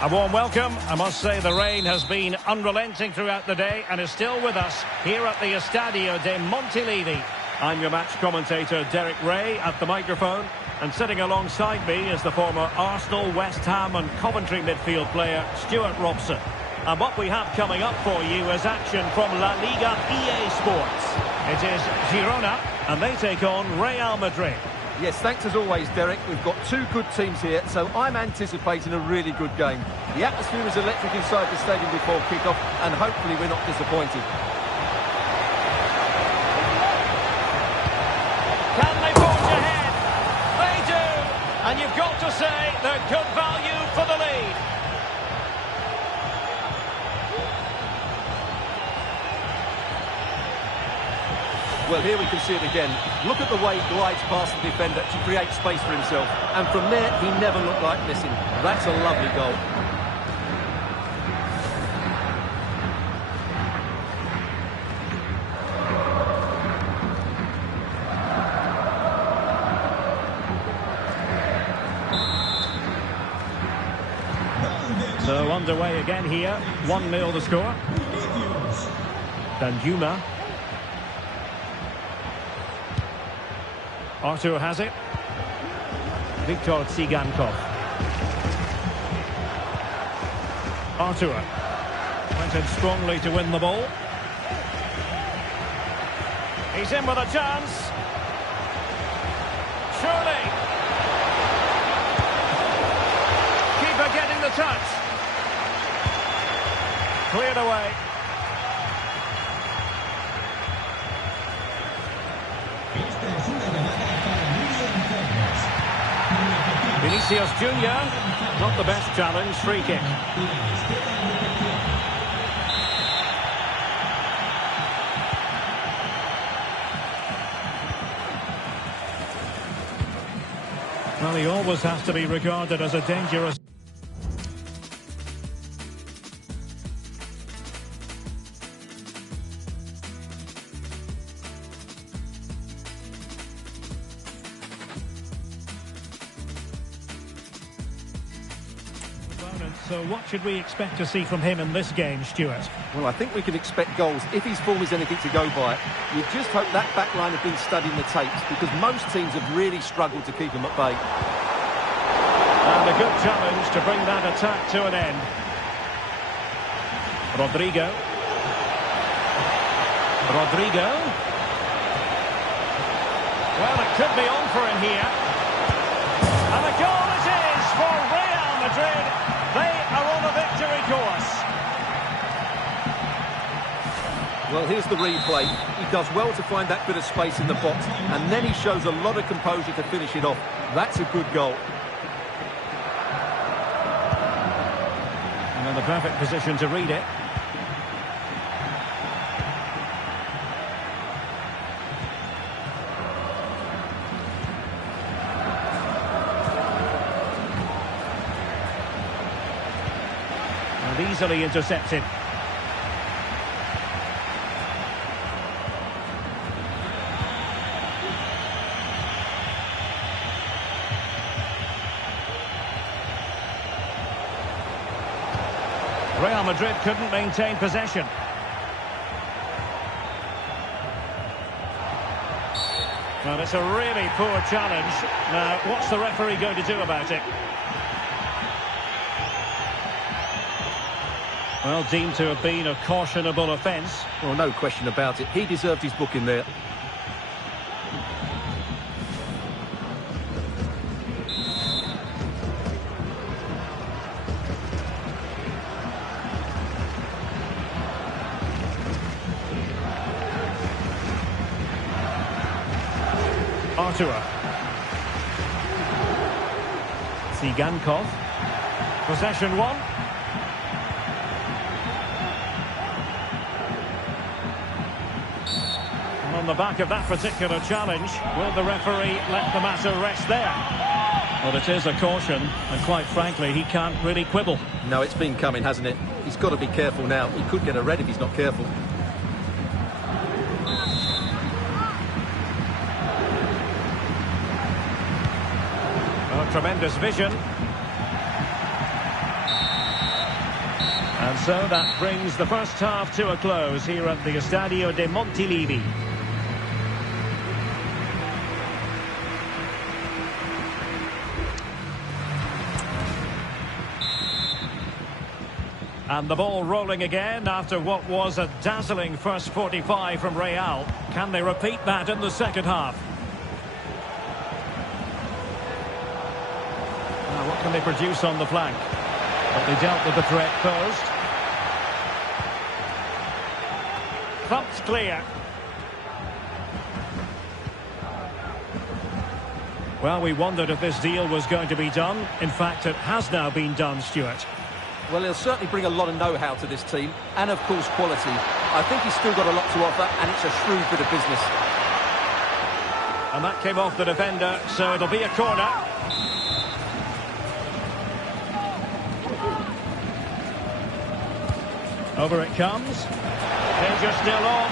A warm welcome. I must say the rain has been unrelenting throughout the day and is still with us here at the Estadio de Montilivi. I'm your match commentator Derek Ray at the microphone, and sitting alongside me is the former Arsenal, West Ham and Coventry midfield player Stuart Robson. And what we have coming up for you is action from La Liga EA Sports. It is Girona and they take on Real Madrid. Yes, thanks as always, Derek. We've got two good teams here, so I'm anticipating a really good game. The atmosphere is electric inside the stadium before kick-off, and hopefully we're not disappointed. Can they forge ahead? They do! And you've got to say they're good value for the lead. Well, here we can see it again. Look at the way he glides past the defender to create space for himself. And from there, he never looked like missing. That's a lovely goal. So underway again here. 1-0 the score. Danjuma. Artur has it. Viktor Tsigankov. Artur went in strongly to win the ball. He's in with a chance. Surely. Keeper getting the touch. Cleared away. Vinicius Junior, not the best challenge, free kick. Well, he always has to be regarded as a dangerous... So what should we expect to see from him in this game, Stuart? Well, I think we can expect goals if his form is anything to go by. You just hope that back line have been studying the tapes, because most teams have really struggled to keep him at bay. And a good challenge to bring that attack to an end. Rodrigo. Well, it could be on for him here. And a goal it is for Real Madrid. They are on a victory course. Well, here's the replay. He does well to find that bit of space in the box, and then he shows a lot of composure to finish it off. That's a good goal. And in the perfect position to read it. And easily intercepted. Real Madrid couldn't maintain possession. Well, it's a really poor challenge. Now, what's the referee going to do about it? Well, deemed to have been a cautionable offence. Well, no question about it. He deserved his booking there. Artur. Tsigankov. Possession one. And on the back of that particular challenge, will the referee let the matter rest there? Well, it is a caution, and quite frankly, he can't really quibble. No, it's been coming, hasn't it? He's got to be careful now. He could get a red if he's not careful. Tremendous vision. And so that brings the first half to a close here at the Estadio de Montilivi. And the ball rolling again after what was a dazzling first 45 from Real. Can they repeat that in the second half? Now, what can they produce on the flank? But they dealt with the threat posed. Thumped clear. Well, we wondered if this deal was going to be done. In fact, it has now been done, Stuart. Well, he'll certainly bring a lot of know-how to this team, and of course quality. I think he's still got a lot to offer, and it's a shrewd bit of business. And that came off the defender, so it'll be a corner. Over it comes. Danger still on.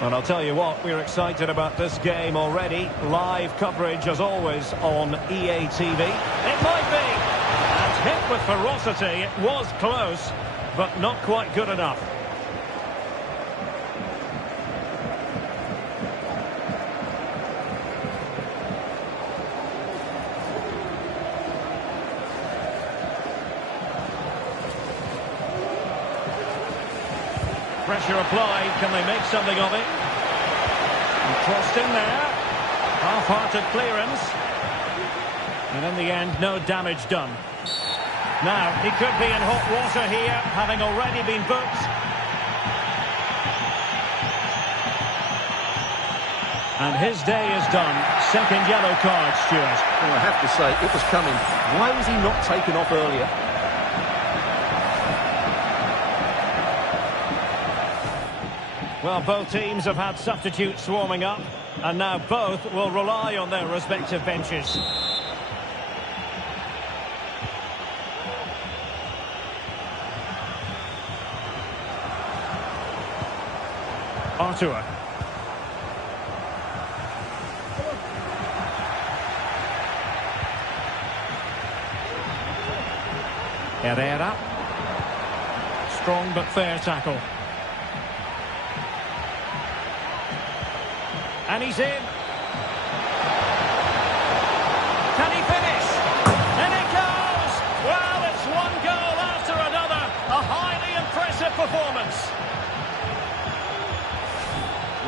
And I'll tell you what, we're excited about this game already. Live coverage, as always, on EA TV. It might be! And hit with ferocity. It was close, but not quite good enough. Pressure applied. Can they make something of it? And crossed in there. Half-hearted clearance. And in the end, no damage done. Now, he could be in hot water here, having already been booked. And his day is done. Second yellow card, Stuart. Well, I have to say, it was coming. Why was he not taken off earlier? Well, both teams have had substitutes warming up, and now both will rely on their respective benches. Artur. Herrera. Strong but fair tackle. And he's in. Can he finish? And it goes! Well, it's one goal after another. A highly impressive performance.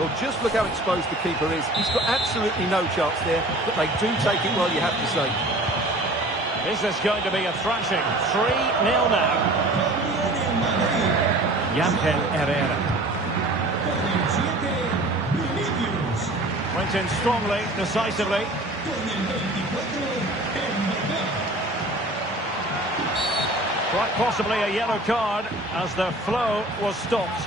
Well, just look how exposed the keeper is. He's got absolutely no chance there, but they do take it well, you have to say. Is this going to be a thrashing? 3-0 now. Yamkel Herrera. Went in strongly, decisively. Quite possibly a yellow card as the flow was stopped.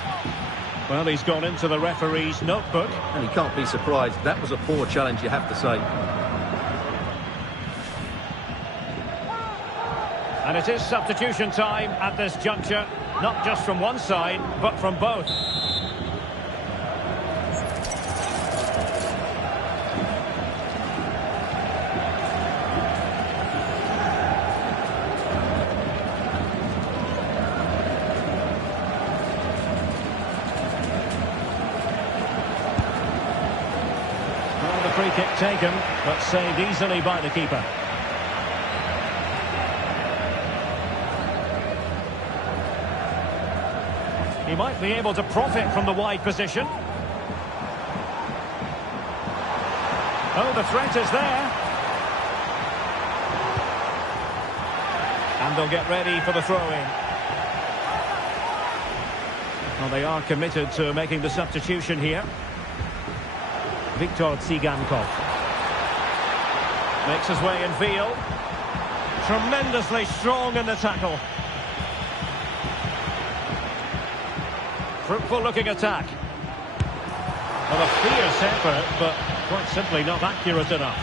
Well, he's gone into the referee's notebook. And he can't be surprised. That was a poor challenge, you have to say. And it is substitution time at this juncture. Not just from one side, but from both. Free kick taken, but saved easily by the keeper. He might be able to profit from the wide position. Oh, the threat is there. And they'll get ready for the throw-in. Well, they are committed to making the substitution here. Viktor Tsigankov makes his way in field. Tremendously strong in the tackle. Fruitful looking attack. Well, a fierce effort, but quite simply not accurate enough.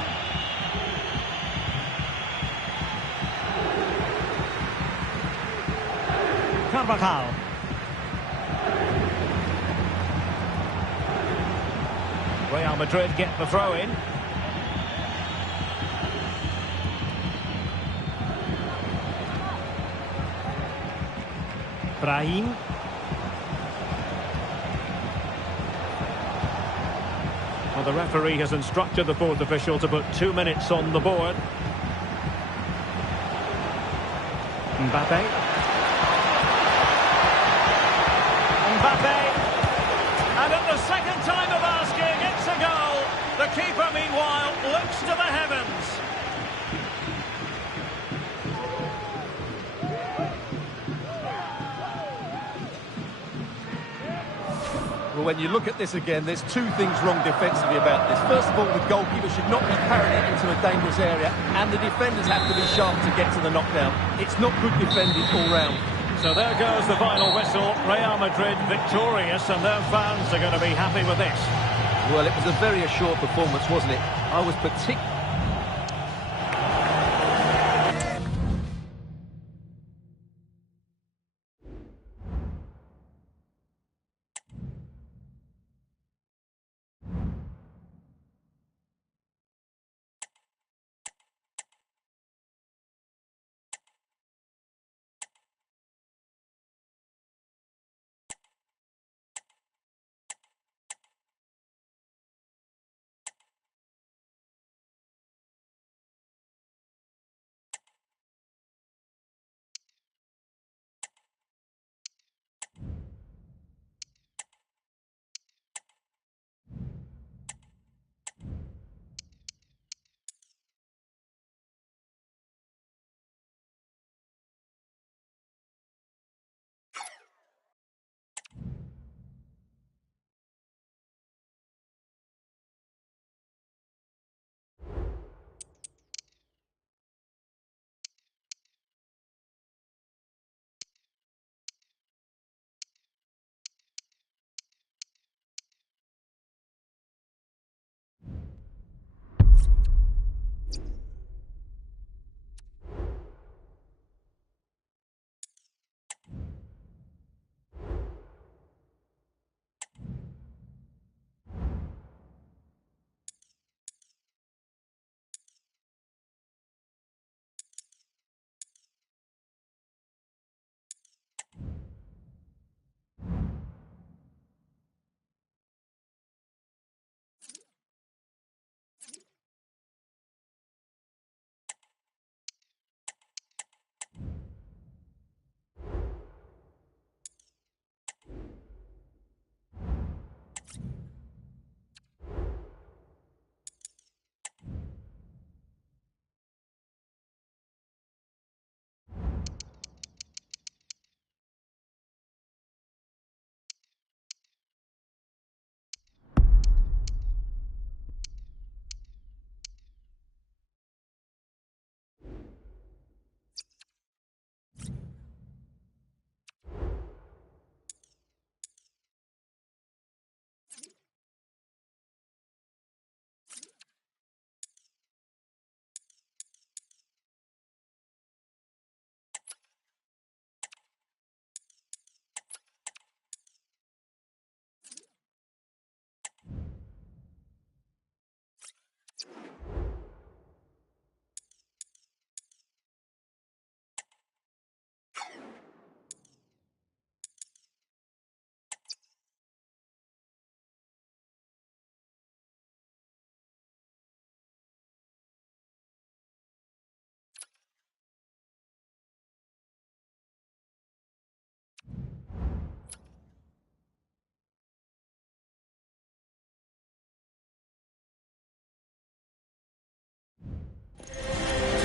Carvajal. Real Madrid get the throw in. Brahim. Well, the referee has instructed the fourth official to put 2 minutes on the board. Mbappe. Mbappe. And at the second time of asking, it's a goal. The keeper, meanwhile, looks to the heavens. Well, when you look at this again, there's two things wrong defensively about this. First of all, the goalkeeper should not be carrying it into a dangerous area, and the defenders have to be sharp to get to the knockdown. It's not good defending all round. So there goes the final whistle. Real Madrid victorious, and their fans are going to be happy with this. Well, it was a very assured performance, wasn't it? I was particularly...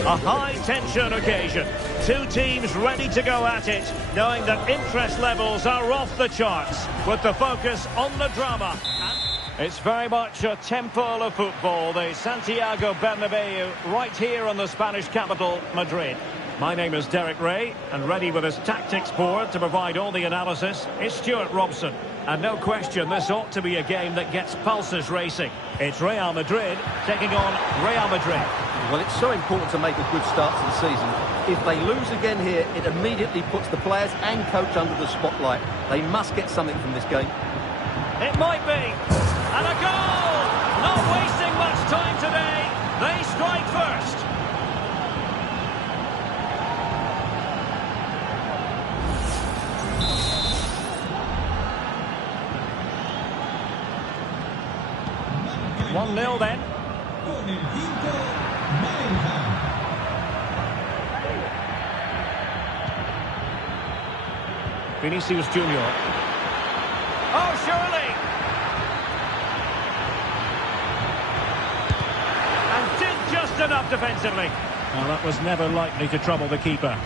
A high-tension occasion. Two teams ready to go at it, knowing that interest levels are off the charts, with the focus on the drama. It's very much a temple of football, the Santiago Bernabeu, right here in the Spanish capital, Madrid. My name is Derek Ray, and ready with his tactics board to provide all the analysis is Stuart Robson. And no question, this ought to be a game that gets pulses racing. It's Real Madrid taking on Real Madrid. Well, it's so important to make a good start to the season. If they lose again here, it immediately puts the players and coach under the spotlight. They must get something from this game. It might be. And a goal! Not wasting much time today. They strike first. 1-0 then. Vinicius Junior. Oh, surely! And did just enough defensively. Well, that was never likely to trouble the keeper.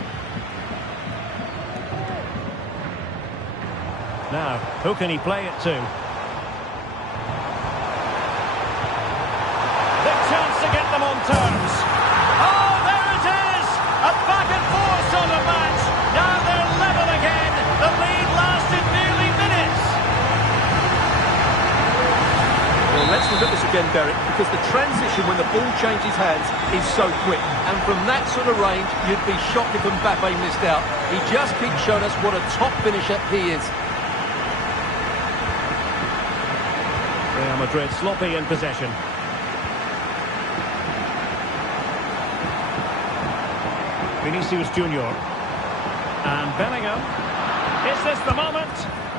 Now, who can he play it to? The chance to get them on terms. Oh, there it is! A back and forth sort of match. Now they're level again. The lead lasted nearly minutes. Well, let's look at this again, Derek, because the transition when the ball changes hands is so quick. And from that sort of range, you'd be shocked if Mbappe missed out. He just keeps showing us what a top finisher he is. Real Madrid sloppy in possession. Vinicius Junior. And Bellingham. Is this the moment?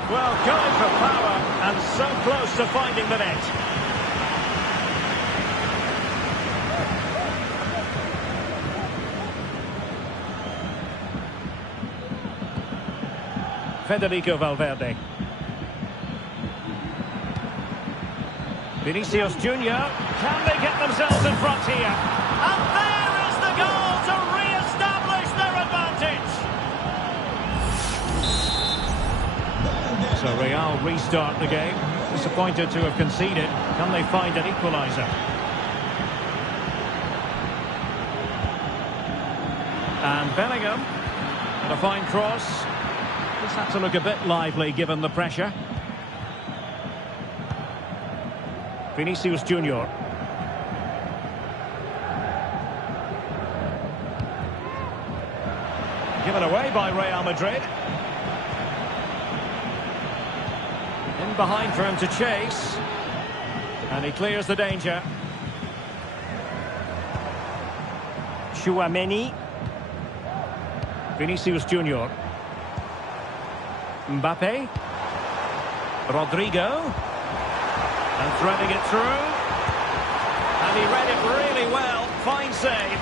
Well, going for power and so close to finding the net. Federico Valverde. Vinicius Junior. Can they get themselves in front here? And there is the goal to re-establish their advantage. So Real restart the game. Disappointed to have conceded. Can they find an equaliser? And Bellingham. And a fine cross. Just had to look a bit lively given the pressure. Vinicius Junior. Given away by Real Madrid. In behind for him to chase. And he clears the danger. Tchouaméni. Vinicius Junior. Mbappe. Rodrigo. And threading it through. And he read it really well. Fine save.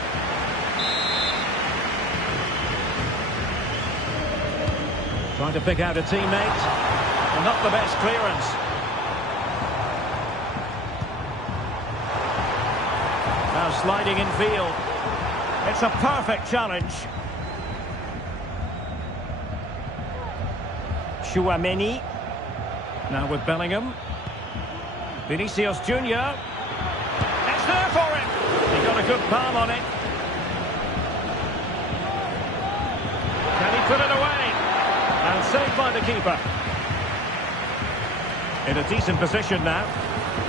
Trying to pick out a teammate. And not the best clearance. Now sliding in field. It's a perfect challenge. Tchouaméni. Now with Bellingham. Vinicius Junior. It's there for him. He got a good palm on it. Can he put it away? And saved by the keeper. In a decent position now.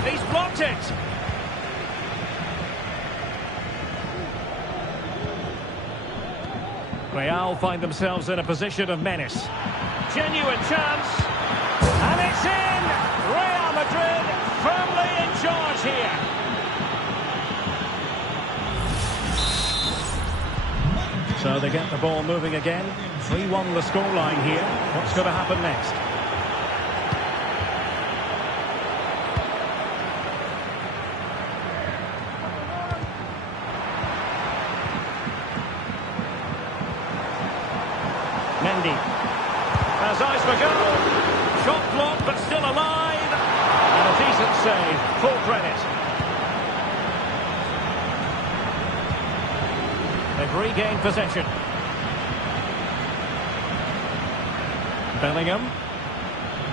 He's blocked it. Real find themselves in a position of menace. Genuine chance. And it's in! Real Madrid firmly in charge here. So they get the ball moving again. 3-1 the scoreline here. What's going to happen next? Mendy has eyes for goal. Shot blocked but still alive. And a decent save. Full credit. They've regained possession. Bellingham.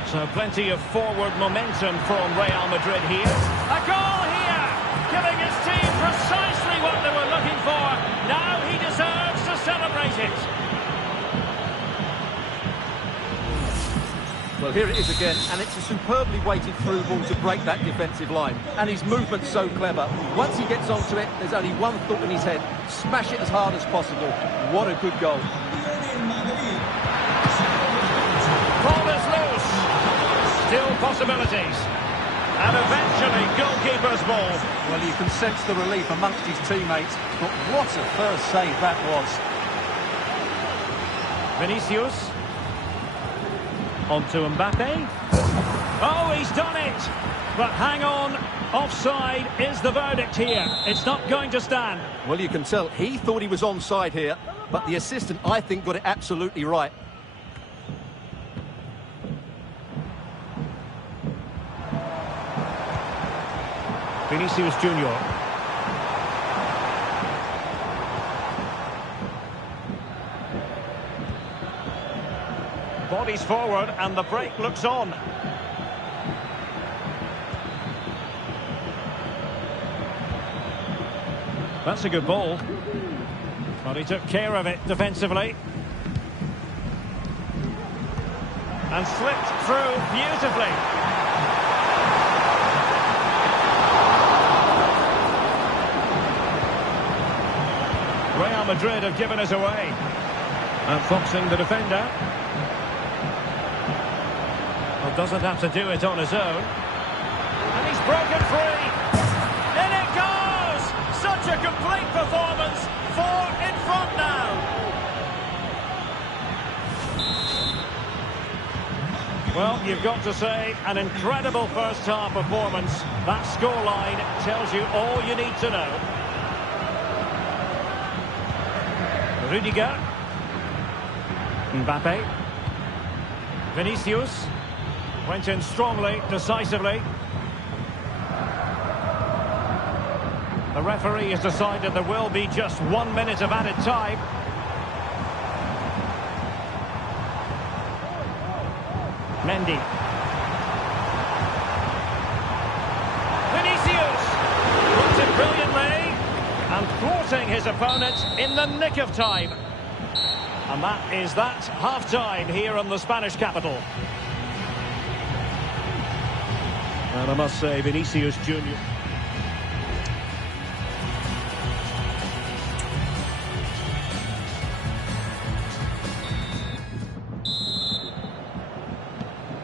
So plenty of forward momentum from Real Madrid here. A goal here! Giving his team precisely what they were looking for. Now he deserves to celebrate it. Well, here it is again, and it's a superbly weighted through ball to break that defensive line. And his movement's so clever. Once he gets onto it, there's only one thought in his head. Smash it as hard as possible. What a good goal. Ball is loose. Still possibilities. And eventually, goalkeeper's ball. Well, you can sense the relief amongst his teammates. But what a first save that was. Vinicius. On to Mbappe. Oh, he's done it! But hang on, Offside is the verdict here. It's not going to stand. Well, you can tell he thought he was onside here, but the assistant, I think, got it absolutely right. Vinicius Junior. Bodies forward and the break looks on. That's a good ball. Well, he took care of it defensively. And slipped through beautifully. Real Madrid have given us away. Outfoxing the defender. Well, doesn't have to do it on his own. And he's broken free. In it goes! Such a complete performance. 4 in front now. Well, you've got to say, an incredible first-half performance. That scoreline tells you all you need to know. Rudiger. Mbappe. Vinicius. Went in strongly, decisively. The referee has decided there will be just 1 minute of added time. Mendy. Vinicius puts it brilliantly and thwarting his opponent in the nick of time. And that is that half-time here in the Spanish capital. And I must say, Vinicius Junior.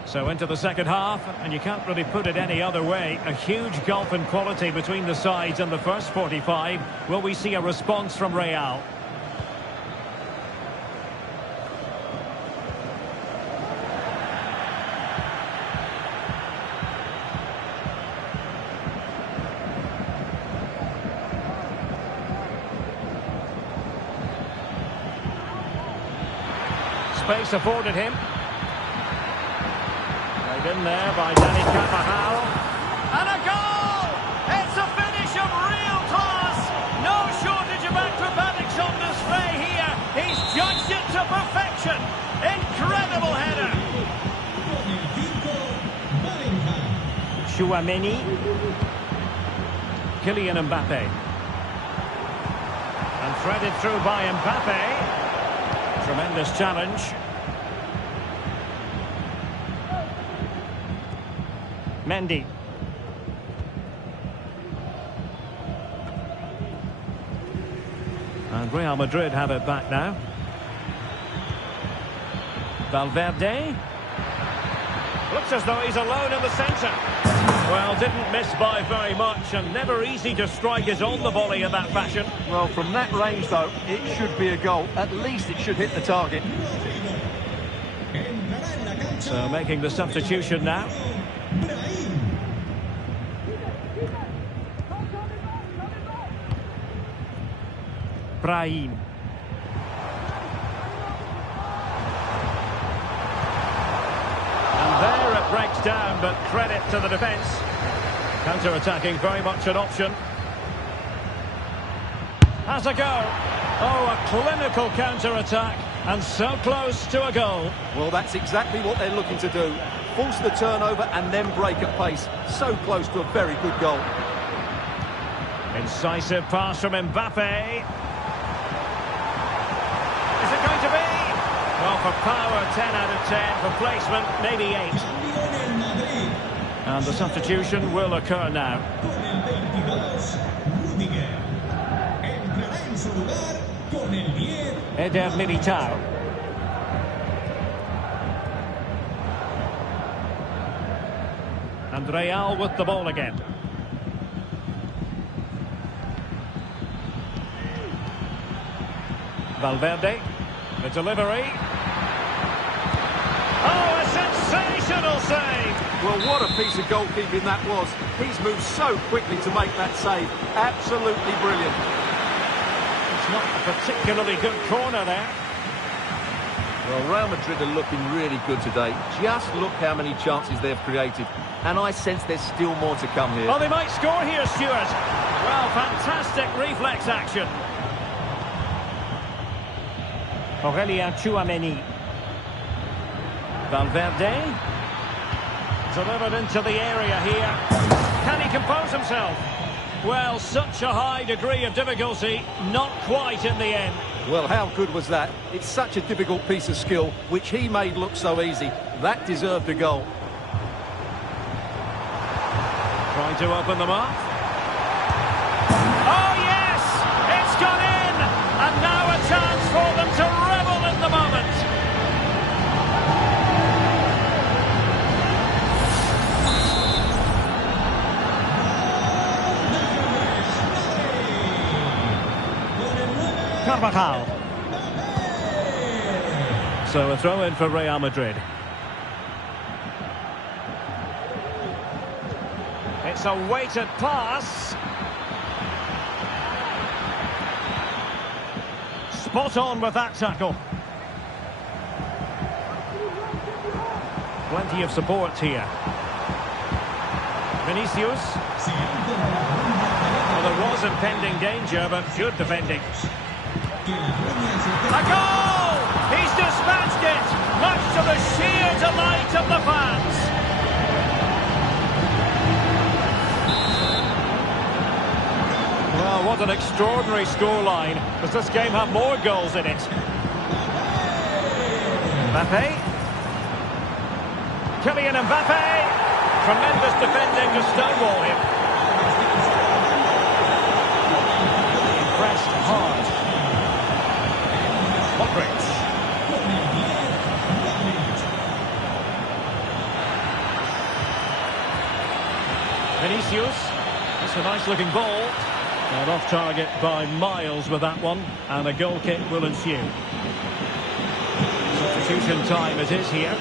So into the second half, and you can't really put it any other way. A huge gulf in quality between the sides in the first 45. Will we see a response from Real? Space afforded him. Played in there by Danny Carvajal. And a goal! It's a finish of real class. No shortage of acrobatics on display here. He's judged it to perfection. Incredible header. Chouameni. Kylian Mbappe. And threaded through by Mbappe. Tremendous challenge. Mendy. And Real Madrid have it back now. Valverde. Looks as though he's alone in the centre. Well, didn't miss by very much, and never easy to strike it on the volley in that fashion. Well, from that range, though, it should be a goal. At least it should hit the target. So making the substitution now. Brahim. And there it breaks down, but credit to the defence. Counter-attacking, very much an option. Has a go. Oh, a clinical counter-attack, and so close to a goal. Well, that's exactly what they're looking to do. Force the turnover and then break at pace. So close to a very good goal. Incisive pass from Mbappe. Is it going to be? Well, for power, 10 out of 10. For placement, maybe 8. And the substitution will occur now. Eder Militao. And Real with the ball again. Valverde. The delivery. Oh, a sensational sensational save. Well, what a piece of goalkeeping that was. He's moved so quickly to make that save. Absolutely brilliant. It's not a particularly good corner there. Well, Real Madrid are looking really good today. Just look how many chances they've created. And I sense there's still more to come here. Oh, they might score here, Stuart. Well, fantastic reflex action. Aurelien Tchouameni. Valverde. Delivered into the area here. Can he compose himself? Well, such a high degree of difficulty, not quite in the end. Well, how good was that? It's such a difficult piece of skill, which he made look so easy. That deserved a goal. Trying to open them up. Oh, yes! It's gone in! And now a chance for them to revel in the moment. Carvajal. So a throw in for Real Madrid. It's a weighted pass. Spot on with that tackle. Plenty of support here. Vinicius. Well, there was impending danger, but good defending. A goal! He's dispatched it, much to the sheer delight of the fans. Well, what an extraordinary scoreline. Does this game have more goals in it? Mbappe. Kylian Mbappe. Tremendous defending to stonewall him. Pressed hard. Modric. Vinicius. That's a nice looking ball. And off target by miles with that one. And a goal kick will ensue. Substitution time it is here.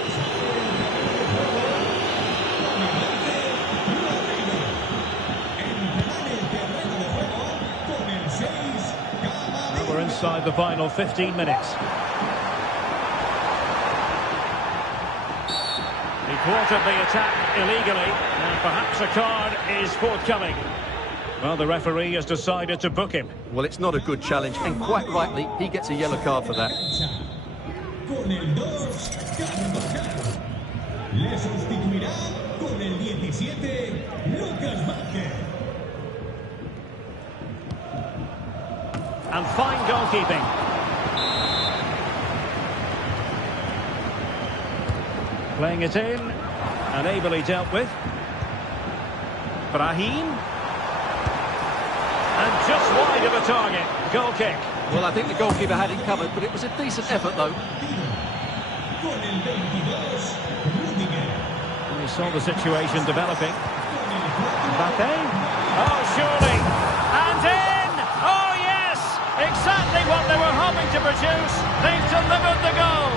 And we're inside the final 15 minutes. He thwarted the attack illegally, and perhaps a card is forthcoming. Well, the referee has decided to book him. Well, it's not a good challenge, and quite rightly, he gets a yellow card for that. And fine goalkeeping. Playing it in, and ably dealt with. Brahim. And just wide of a target. Goal kick. Well, I think the goalkeeper had it covered, but it was a decent effort, though. And we saw the situation developing. Mbappe. Oh, surely. And in! Oh, yes! Exactly what they were hoping to produce. They've delivered the goal.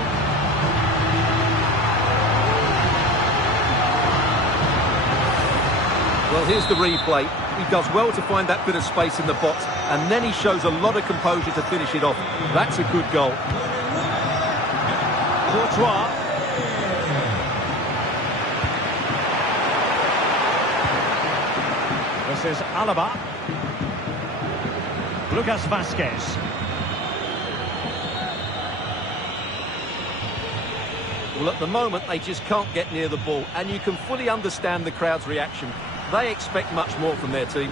Well, here's the replay. He does well to find that bit of space in the box, and then he shows a lot of composure to finish it off. That's a good goal. Courtois. This is Alaba. Lucas Vazquez. Well, at the moment, they just can't get near the ball, and you can fully understand the crowd's reaction. They expect much more from their team.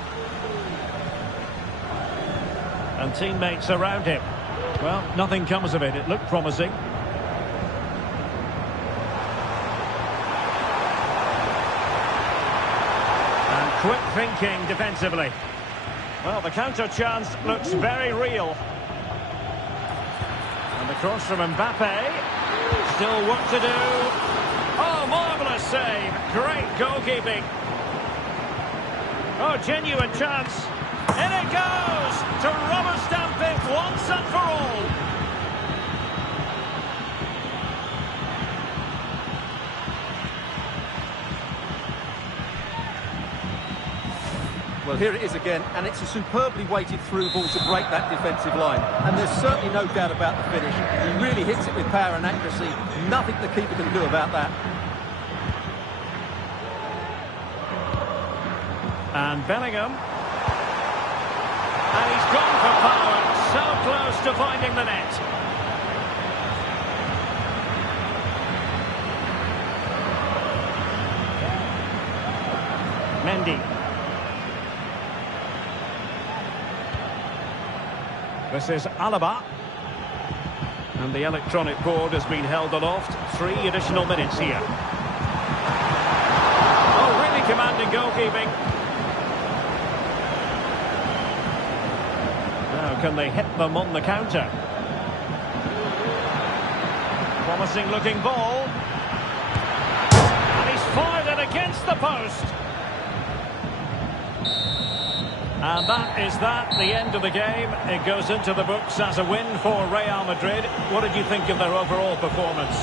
And teammates around him. Well, nothing comes of it. It looked promising. And quick thinking defensively. Well, the counter chance looks very real. And the cross from Mbappe. Still work to do. Oh, marvellous save. Great goalkeeping. Oh, genuine chance. In it goes to rubber stamp it once and for all. Well, here it is again, and it's a superbly weighted through ball to break that defensive line. And there's certainly no doubt about the finish. He really hits it with power and accuracy. Nothing the keeper can do about that. And Bellingham. And he's gone for power. So close to finding the net. Mendy. This is Alaba. And the electronic board has been held aloft. 3 additional minutes here. Oh, really commanding goalkeeping. Now, can they hit them on the counter? Promising looking ball. And he's fired it against the post. And that is the end of the game. It goes into the books as a win for Real Madrid. What did you think of their overall performance?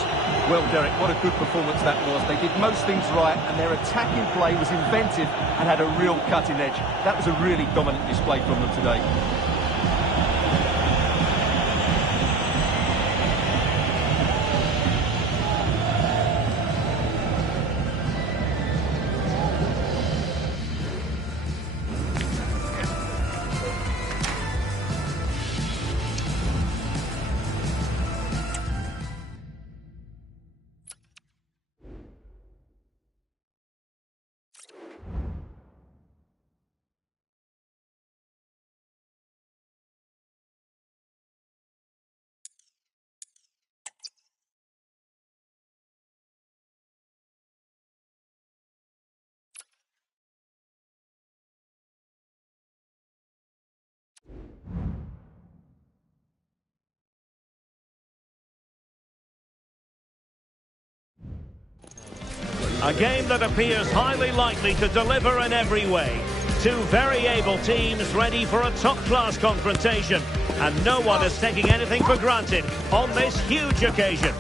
Well, Derek, what a good performance that was. They did most things right, and their attacking play was inventive and had a real cutting edge. That was a really dominant display from them today. A game that appears highly likely to deliver in every way. Two very able teams ready for a top-class confrontation. And no one is taking anything for granted on this huge occasion.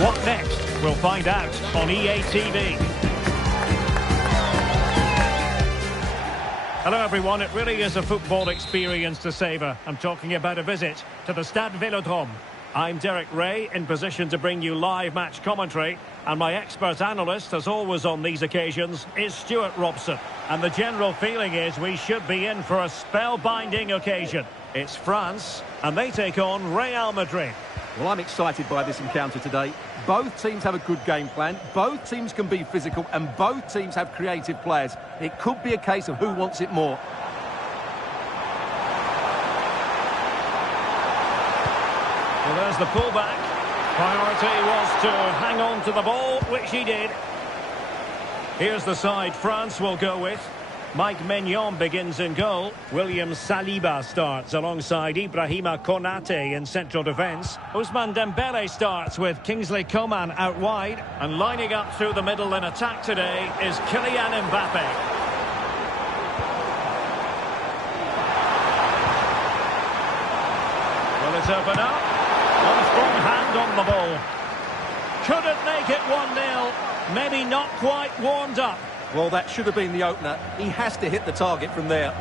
What next? We'll find out on EA TV. Hello everyone, it really is a football experience to savour. I'm talking about a visit to the Stade Vélodrome. I'm Derek Ray, in position to bring you live match commentary, and my expert analyst, as always on these occasions, is Stuart Robson. And the general feeling is we should be in for a spellbinding occasion. It's France, and they take on Real Madrid. Well, I'm excited by this encounter today. Both teams have a good game plan, both teams can be physical, and both teams have creative players. It could be a case of who wants it more. Well, there's the pullback. Priority was to hang on to the ball, which he did. Here's the side France will go with. Mike Maignan begins in goal. William Saliba starts alongside Ibrahima Konate in central defence. Ousmane Dembele starts with Kingsley Coman out wide. And lining up through the middle in attack today is Kylian Mbappe. Will it open up? One strong hand on the ball. Couldn't make it 1-0. Maybe not quite warmed up. Well, that should have been the opener. He has to hit the target from there.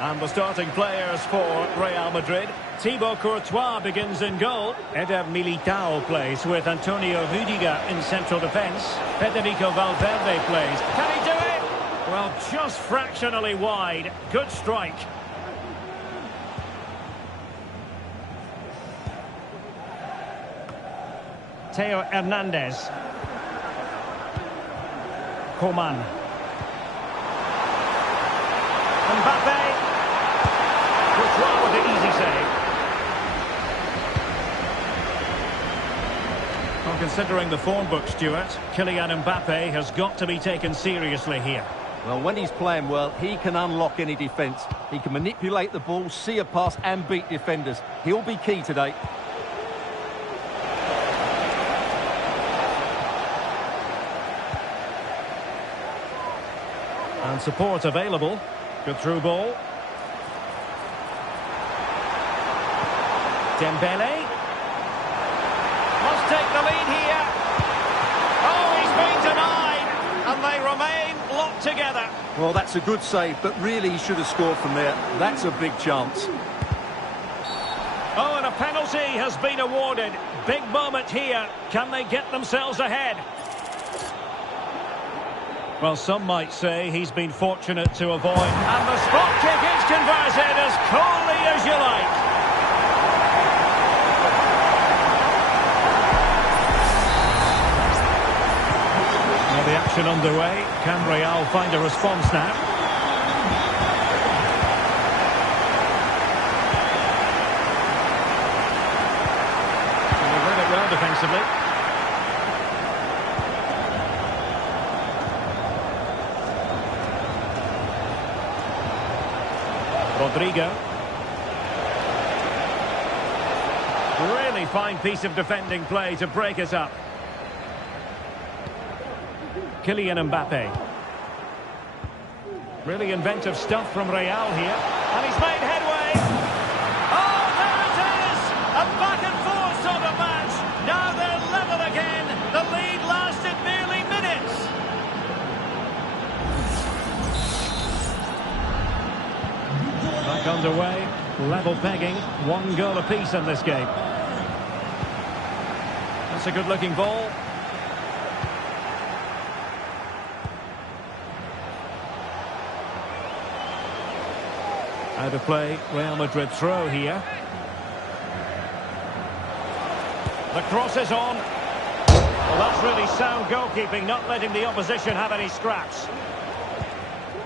And the starting players for Real Madrid. Thibaut Courtois begins in goal. Eder Militao plays with Antonio Rudiger in central defence. Federico Valverde plays. Can he do it? Well, just fractionally wide. Good strike. Theo Hernandez. Coman. Mbappe. Courtois with the easy save. Well, considering the form book, Stuart, Kylian Mbappe has got to be taken seriously here. Well, when he's playing well, he can unlock any defence. He can manipulate the ball, see a pass and beat defenders. He'll be key today. And support available. Good through ball. Dembele. Must take the lead here. Oh, he's been denied. And they together. Well, that's a good save, but really he should have scored from there. That's a big chance. Oh, and a penalty has been awarded. Big moment here. Can they get themselves ahead? Well, some might say he's been fortunate to avoid. And the spot kick is converted as coolly as you like. Now the action underway. Can Real find a response now? Defensively. Rodrigo. Really fine piece of defending play to break it up. Kylian Mbappe. Really inventive stuff from Real here. And he's made headway. Oh, there it is! A back and forth sort of match. Now they're level again. The lead lasted nearly minutes. Back underway. Level pegging. 1 goal apiece in this game. That's a good-looking ball. Out of play. Real Madrid throw here. The cross is on. Well, that's really sound goalkeeping, not letting the opposition have any scraps.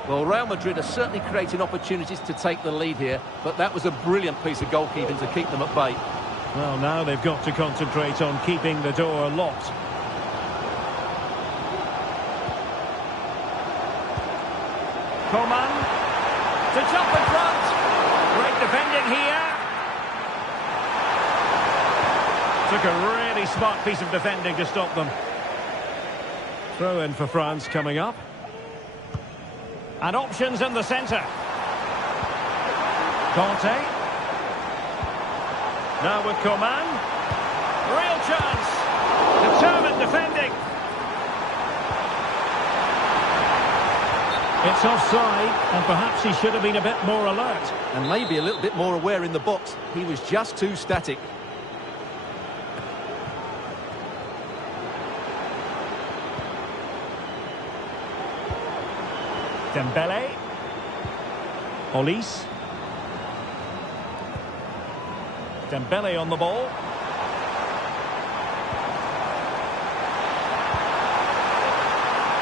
Well, Real Madrid are certainly creating opportunities to take the lead here, but that was a brilliant piece of goalkeeping to keep them at bay. Well, now they've got to concentrate on keeping the door locked. Coman to jump in front. Great defending here. Took a really smart piece of defending to stop them. Throw in for France coming up. And options in the centre. Conte. Now with Coman. Real chance. Determined defending. It's offside, and perhaps he should have been a bit more alert. And maybe a little bit more aware in the box. He was just too static. Dembele. Olise. Dembele on the ball.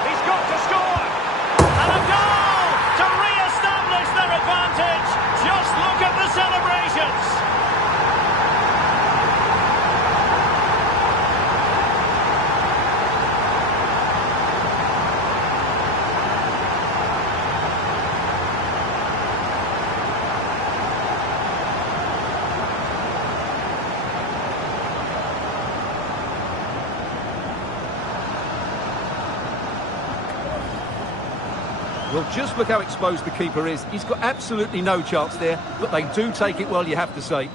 He's got to score! And a goal to re-establish their advantage! Just look at the celebrations! Well, just look how exposed the keeper is. He's got absolutely no chance there, but they do take it well, you have to say.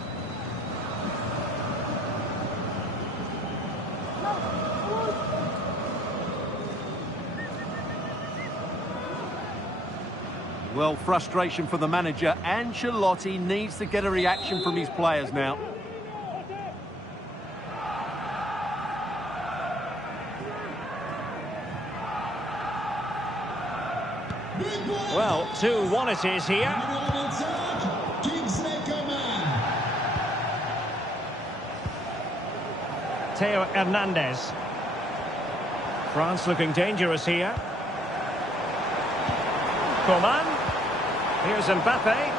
Well, frustration for the manager. Ancelotti needs to get a reaction from his players now. Well, 2-1 it is here. Theo Hernandez. France looking dangerous here. Coman. Here's Mbappe.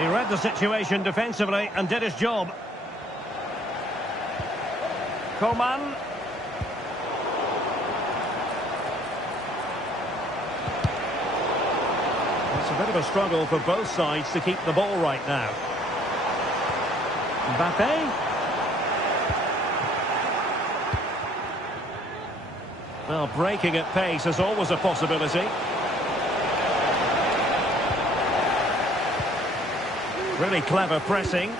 He read the situation defensively and did his job. Coman. It's a bit of a struggle for both sides to keep the ball right now. Mbappe. Well, breaking at pace is always a possibility. Really clever pressing.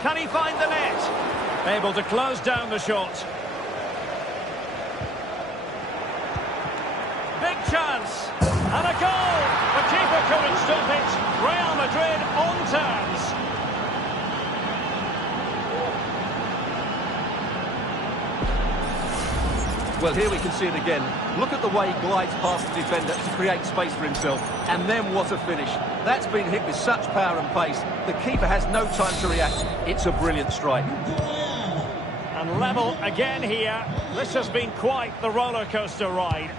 Can he find the net? Able to close down the shot. Big chance. And a goal. The keeper couldn't stop it. Real Madrid on terms. Well, here we can see it again. Look at the way he glides past the defender to create space for himself. And then what a finish. That's been hit with such power and pace. The keeper has no time to react. It's a brilliant strike. And level again here. This has been quite the roller coaster ride.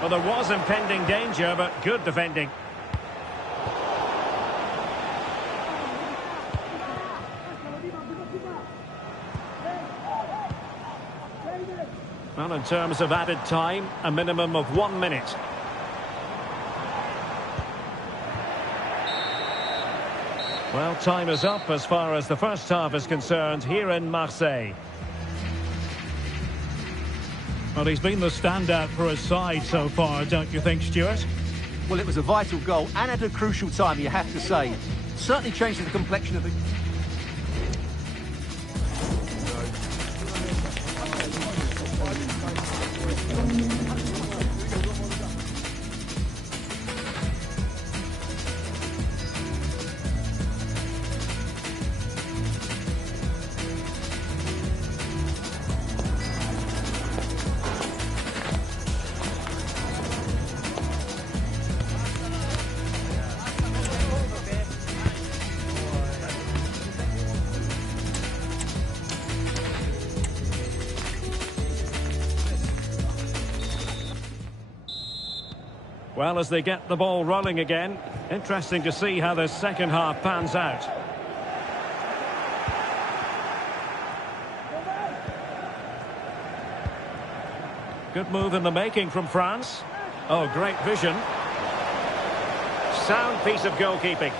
Well, there was impending danger, but good defending. Well, in terms of added time, a minimum of 1 minute. Well, time is up as far as the first half is concerned here in Marseille. Well, he's been the standout for his side so far, don't you think, Stuart? Well, it was a vital goal and at a crucial time, you have to say. Certainly changed the complexion of the... Well, as they get the ball rolling again, interesting to see how this second half pans out. Good move in the making from France. Oh, great vision. Sound piece of goalkeeping.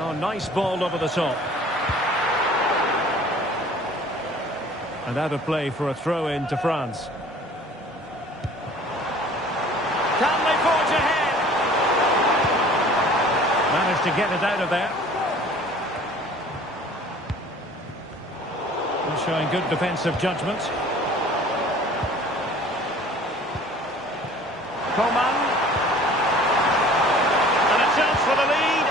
Oh, nice ball over the top. And out of play for a throw-in to France. Can they forge ahead? Managed to get it out of there. And showing good defensive judgment. Coman. And a chance for the lead.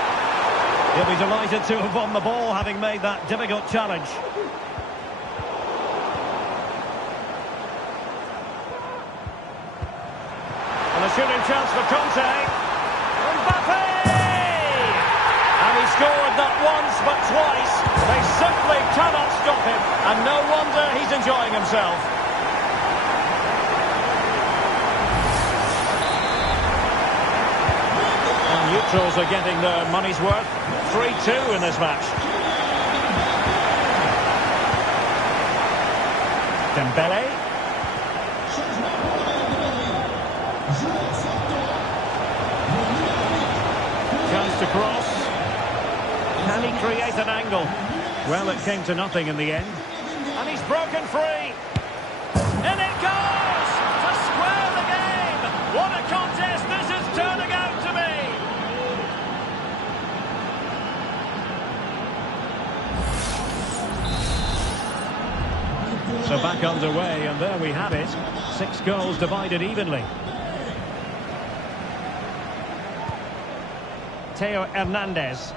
He'll be delighted to have won the ball, having made that difficult challenge. A shooting chance for Conte. Mbappe! And he scored not once but twice. They simply cannot stop him. And no wonder he's enjoying himself. And neutrals are getting their money's worth. 3-2 in this match. Dembele. Chance to cross. Can he create an angle? Well, it came to nothing in the end. And he's broken free. In it goes! To square the game! What a contest this is turning out to be! So back underway, and there we have it. 6 goals divided evenly. Theo Hernandez.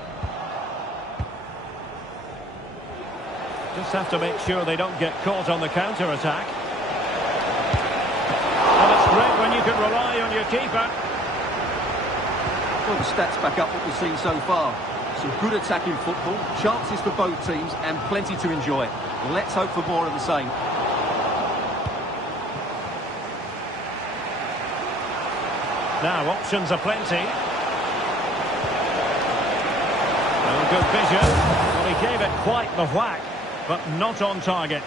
Just have to make sure they don't get caught on the counter-attack. And it's great when you can rely on your keeper. Well, the stats back up what we've seen so far. Some good attacking football, chances for both teams, and plenty to enjoy. Let's hope for more of the same. Now, options are plenty. Oh, good vision. Well, he gave it quite the whack, but not on target.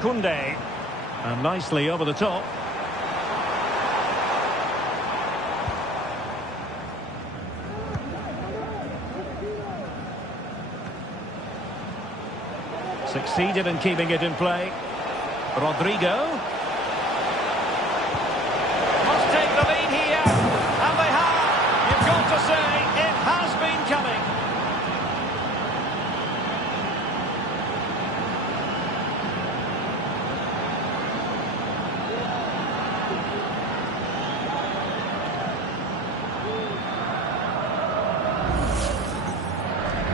Koundé. And nicely over the top. Succeeded in keeping it in play. Rodrigo. Must take the lead here. And they have. You've got to say, it has been coming.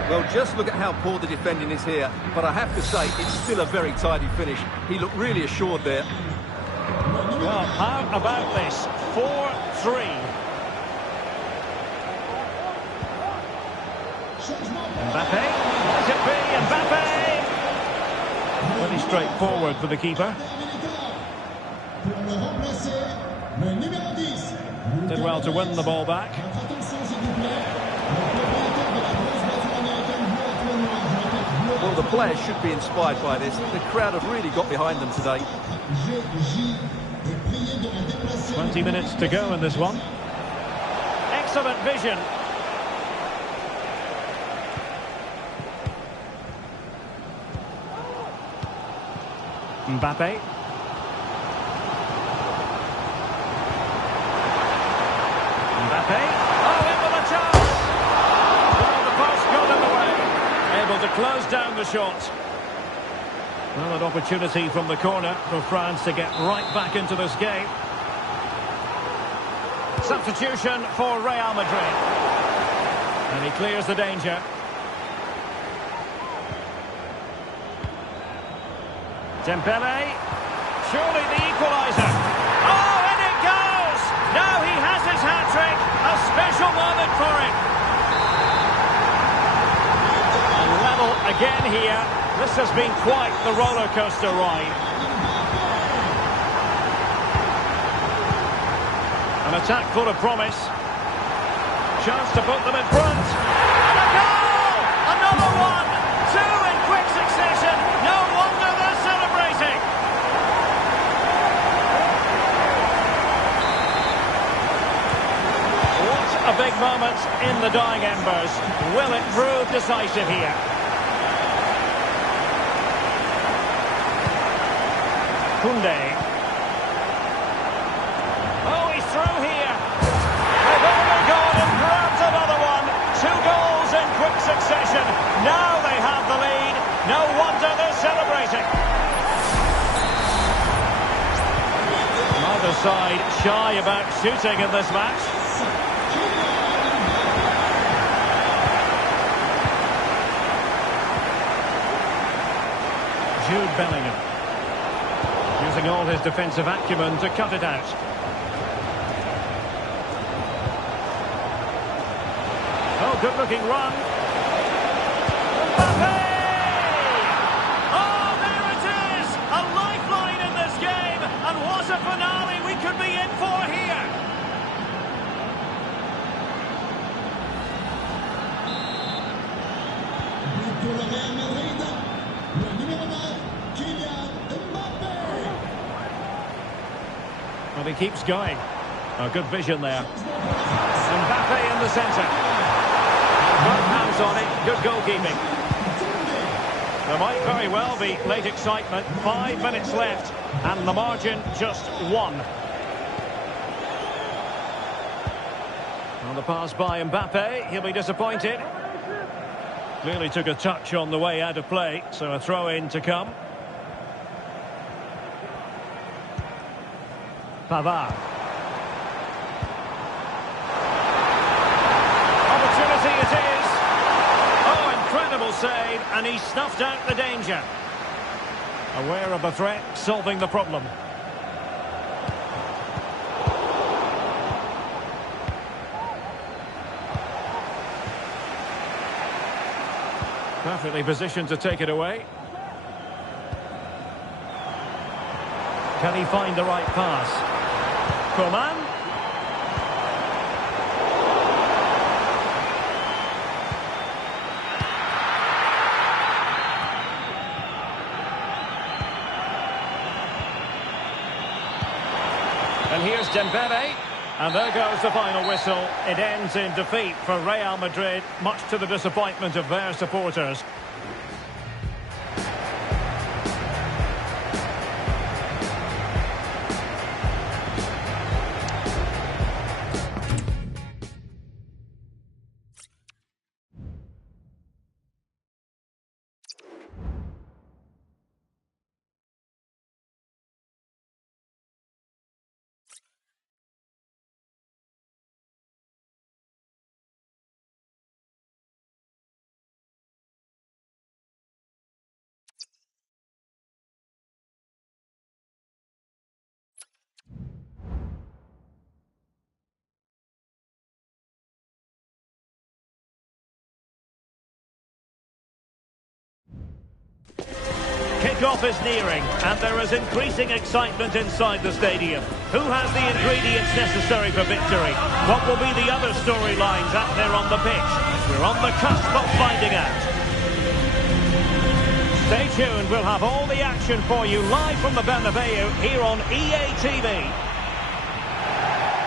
Well, just look at how poor the defending is here. But I have to say, it's still a very tidy finish. He looked really assured there. Well, how about this? 4-3. Mbappe. Let it be. Mbappe. Pretty straightforward for the keeper. Did well to win the ball back. Well, the players should be inspired by this. The crowd have really got behind them today. 20 minutes to go in this one. Excellent vision. Mbappe. Mbappe. Oh, in with a chance. Well, the pass got in the way. Able to close down the shot. Well, an opportunity from the corner for France to get right back into this game. Substitution for Real Madrid. And he clears the danger. Dembele. Surely the equaliser. Oh, and it goes! Now he has his hat-trick. A special moment for him. And level again here. This has been quite the roller coaster ride. An attack full of promise. Chance to put them in front. And a goal! Another one! Two in quick succession. No wonder they're celebrating. What a big moment in the dying embers. Will it prove decisive here? Koundé. Oh, he's through here. They've only gone and grabbed another one. 2 goals in quick succession. Now they have the lead. No wonder they're celebrating. Neither side shy about shooting in this match. Jude Bellingham. Using all his defensive acumen to cut it out. Oh, good-looking run. Mbappe! Oh, there it is! A lifeline in this game. And what a finale we could be in for here. Well, he keeps going. Oh, good vision there. Mbappe in the centre. Both hands on it. Good goalkeeping. There might very well be late excitement. 5 minutes left. And the margin just 1. Well, the pass by Mbappe. He'll be disappointed. Clearly took a touch on the way out of play. So a throw-in to come. Pavard. Opportunity it is. Oh, incredible save, and he snuffed out the danger. Aware of the threat, solving the problem. Perfectly positioned to take it away. Can he find the right pass? Coman. And here's Dembele. And there goes the final whistle. It ends in defeat for Real Madrid, much to the disappointment of their supporters. Kick-off is nearing, and there is increasing excitement inside the stadium. Who has the ingredients necessary for victory? What will be the other storylines out there on the pitch? We're on the cusp of finding out. Stay tuned, we'll have all the action for you live from the Bernabeu here on EA TV.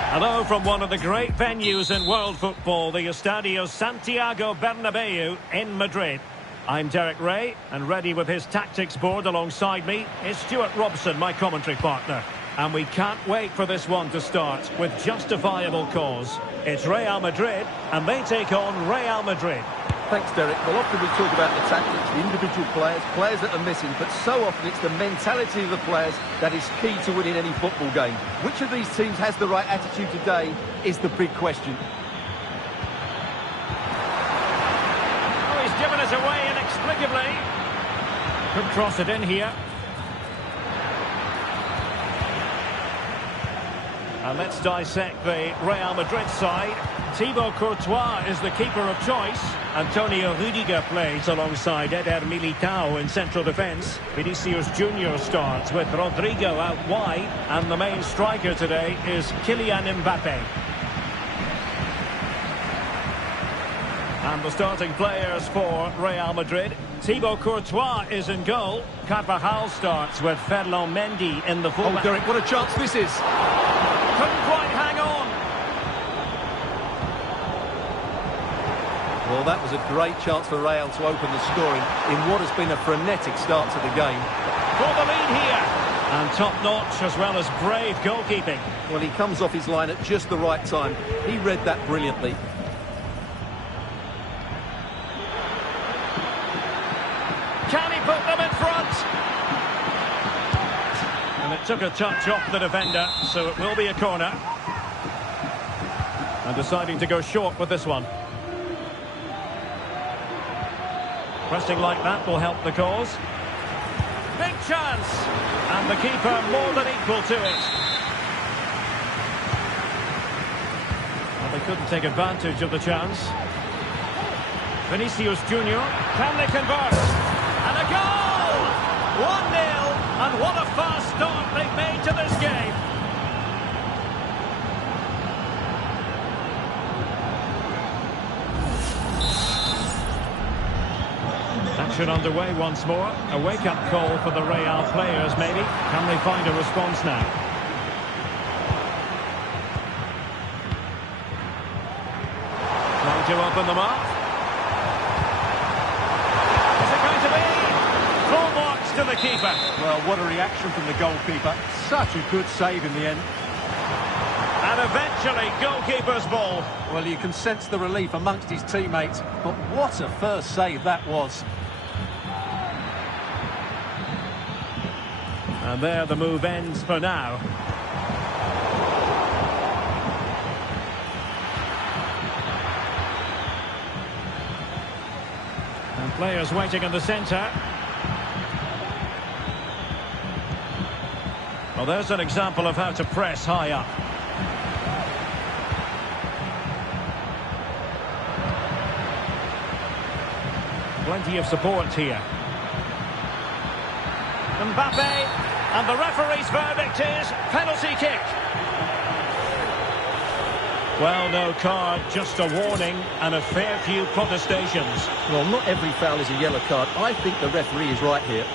Hello from one of the great venues in world football, the Estadio Santiago Bernabeu in Madrid. I'm Derek Ray, and ready with his tactics board alongside me is Stuart Robson, my commentary partner. And we can't wait for this one to start with justifiable cause. It's Real Madrid, and they take on Real Madrid. Thanks, Derek. Well, often we talk about the tactics, the individual players that are missing, but so often it's the mentality of the players that is key to winning any football game. Which of these teams has the right attitude today is the big question. Oh, he's given us away inexplicably. Could cross it in here. And let's dissect the Real Madrid side. Thibaut Courtois is the keeper of choice. Antonio Rudiger plays alongside Eder Militao in central defence. Vinicius Junior starts with Rodrigo out wide. And the main striker today is Kylian Mbappe. And the starting players for Real Madrid. Thibaut Courtois is in goal. Carvajal starts with Ferland Mendy in the fullback. Oh, Derek, what a chance this is. Couldn't quite hang on. Well, that was a great chance for Real to open the scoring in what has been a frenetic start to the game. For the lead here. And top-notch as well as brave goalkeeping. Well, he comes off his line at just the right time. He read that brilliantly. Can he put them in front? And it took a touch off the defender, so it will be a corner. And deciding to go short with this one. Pressing like that will help the cause. Big chance! And the keeper more than equal to it. Well, they couldn't take advantage of the chance. Vinicius Junior, can they convert? And a goal! 1-0, and what a fast start they've made to this game. Action underway once more. A wake-up call for the Real players, maybe. Can they find a response now? Trying to open them up. Is it going to be? Full marks to the keeper. Well, what a reaction from the goalkeeper. Such a good save in the end. And eventually, goalkeeper's ball. Well, you can sense the relief amongst his teammates. But what a first save that was. And there the move ends for now. And players waiting in the centre. Well, there's an example of how to press high up. Plenty of support here. Mbappe. And the referee's verdict is penalty kick. Well, no card, just a warning and a fair few protestations. Well, not every foul is a yellow card. I think the referee is right here.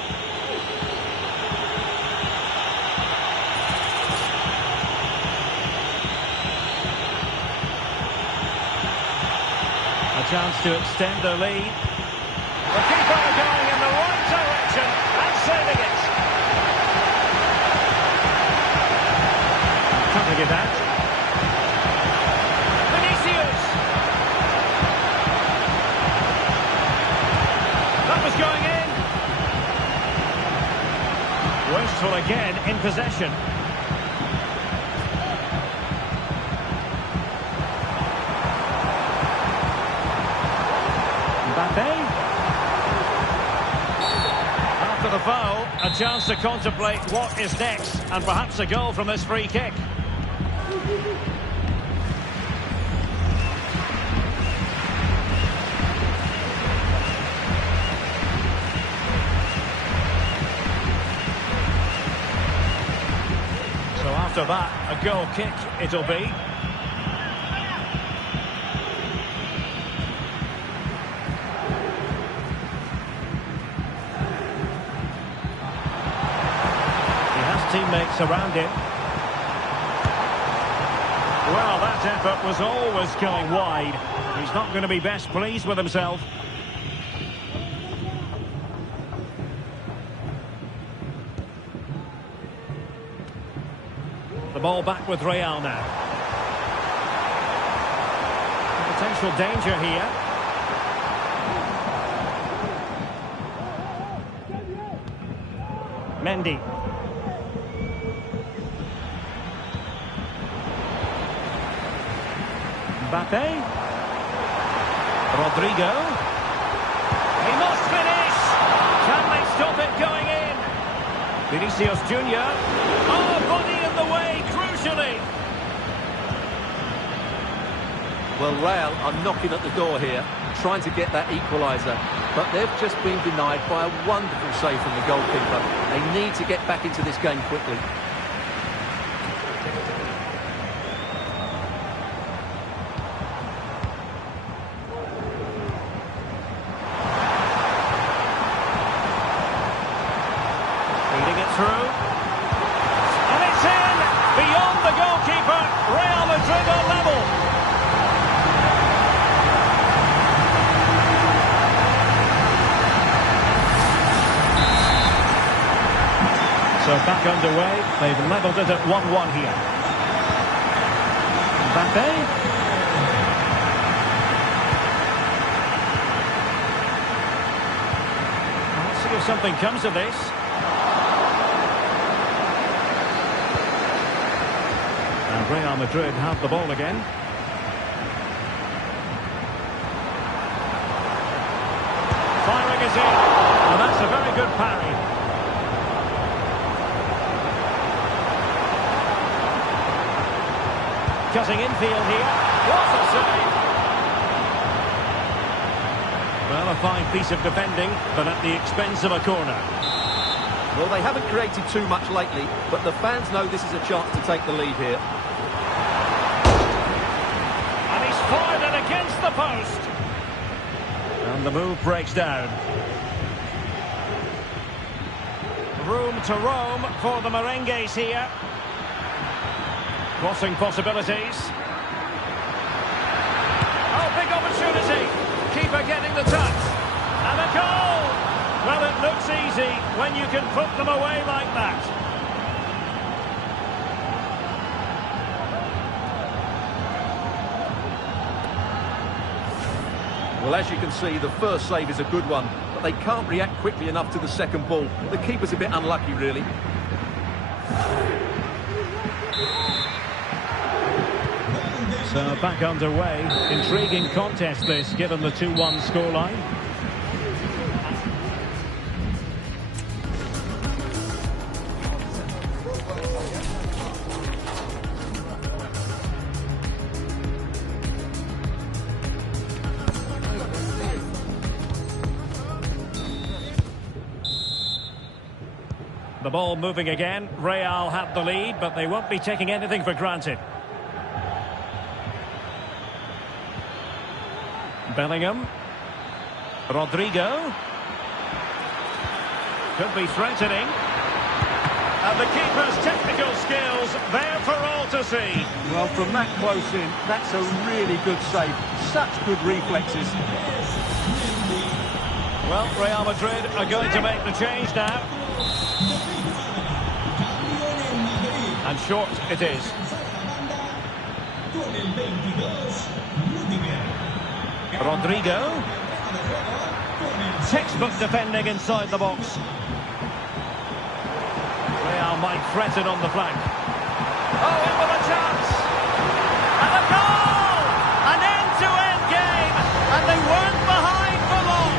A chance to extend their lead. The keeper going in the right direction and saving it. Covering it out. Vinicius. That was going in. Wasteful again in possession. Mbappe. After the foul, a chance to contemplate what is next, and perhaps a goal from this free kick. after that, a goal kick it'll be. He has teammates around him. Well, that effort was always going wide. He's not going to be best pleased with himself. The ball back with Real now. Potential danger here. Mendy. Mbappe. Rodrigo. He must finish. Can they stop it going in? Vinicius Junior. Oh, body in the way, crucially. Well, Real are knocking at the door here, trying to get that equaliser. But they've just been denied by a wonderful save from the goalkeeper. They need to get back into this game quickly. Feeding it through. And it's in! Beyond the goalkeeper, Real Madrid are level. So back underway, they've levelled it at 1-1 here. Mbappe. Let's see if something comes of this. And Real Madrid have the ball again. Firing is in. And that's a very good parry. Cutting infield here. What a save! Well, a fine piece of defending, but at the expense of a corner. Well, they haven't created too much lately, but the fans know this is a chance to take the lead here. And he's fired it against the post. And the move breaks down. Room to roam for the merengues here. Crossing possibilities. Oh, big opportunity. Keeper getting the touch. And a goal! Well, it looks easy when you can put them away like that. Well, as you can see, the first save is a good one, but they can't react quickly enough to the second ball. The keeper's a bit unlucky, really. So back underway. Intriguing contest this, given the 2-1 scoreline. The ball moving again. Real have the lead, but they won't be taking anything for granted. Bellingham. Rodrigo. Could be threatening. And the keeper's technical skills there for all to see. Well, from that close in, that's a really good save. Such good reflexes. Well, Real Madrid are going to make the change now. And short it is. Rodrigo. Textbook defending inside the box. Real might threaten on the flank. Oh, in with a chance! And a goal! An end-to-end game! And they weren't behind for long!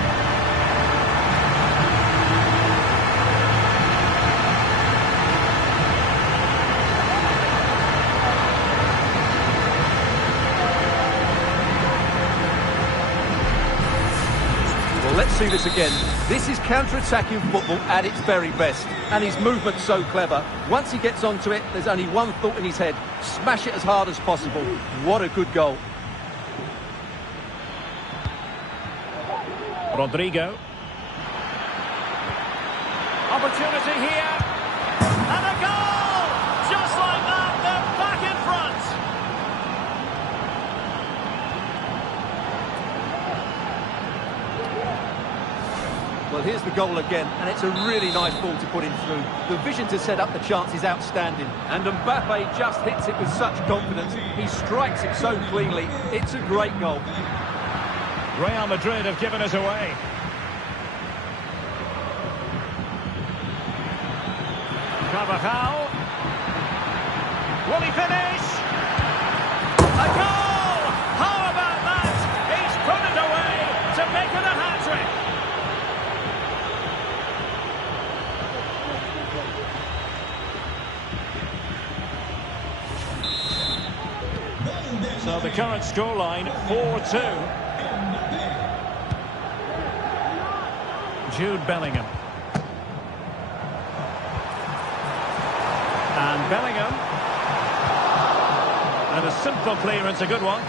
Well, let's see this again. This is counter-attacking football at its very best. And his movement's so clever. Once he gets onto it, there's only one thought in his head. Smash it as hard as possible. What a good goal. Rodrigo. Opportunity here. And a goal! Just like that, they're back in front. Well, here's the goal again, and it's a really nice ball to put him through. The vision to set up the chance is outstanding, and Mbappe just hits it with such confidence. He strikes it so cleanly. It's a great goal. Real Madrid have given us away. Carvajal. Will he finish? A goal! How about that? He's put it away to make it a hat-trick. So the current scoreline, 4-2. Jude Bellingham. And Bellingham. And a simple clearance, a good one.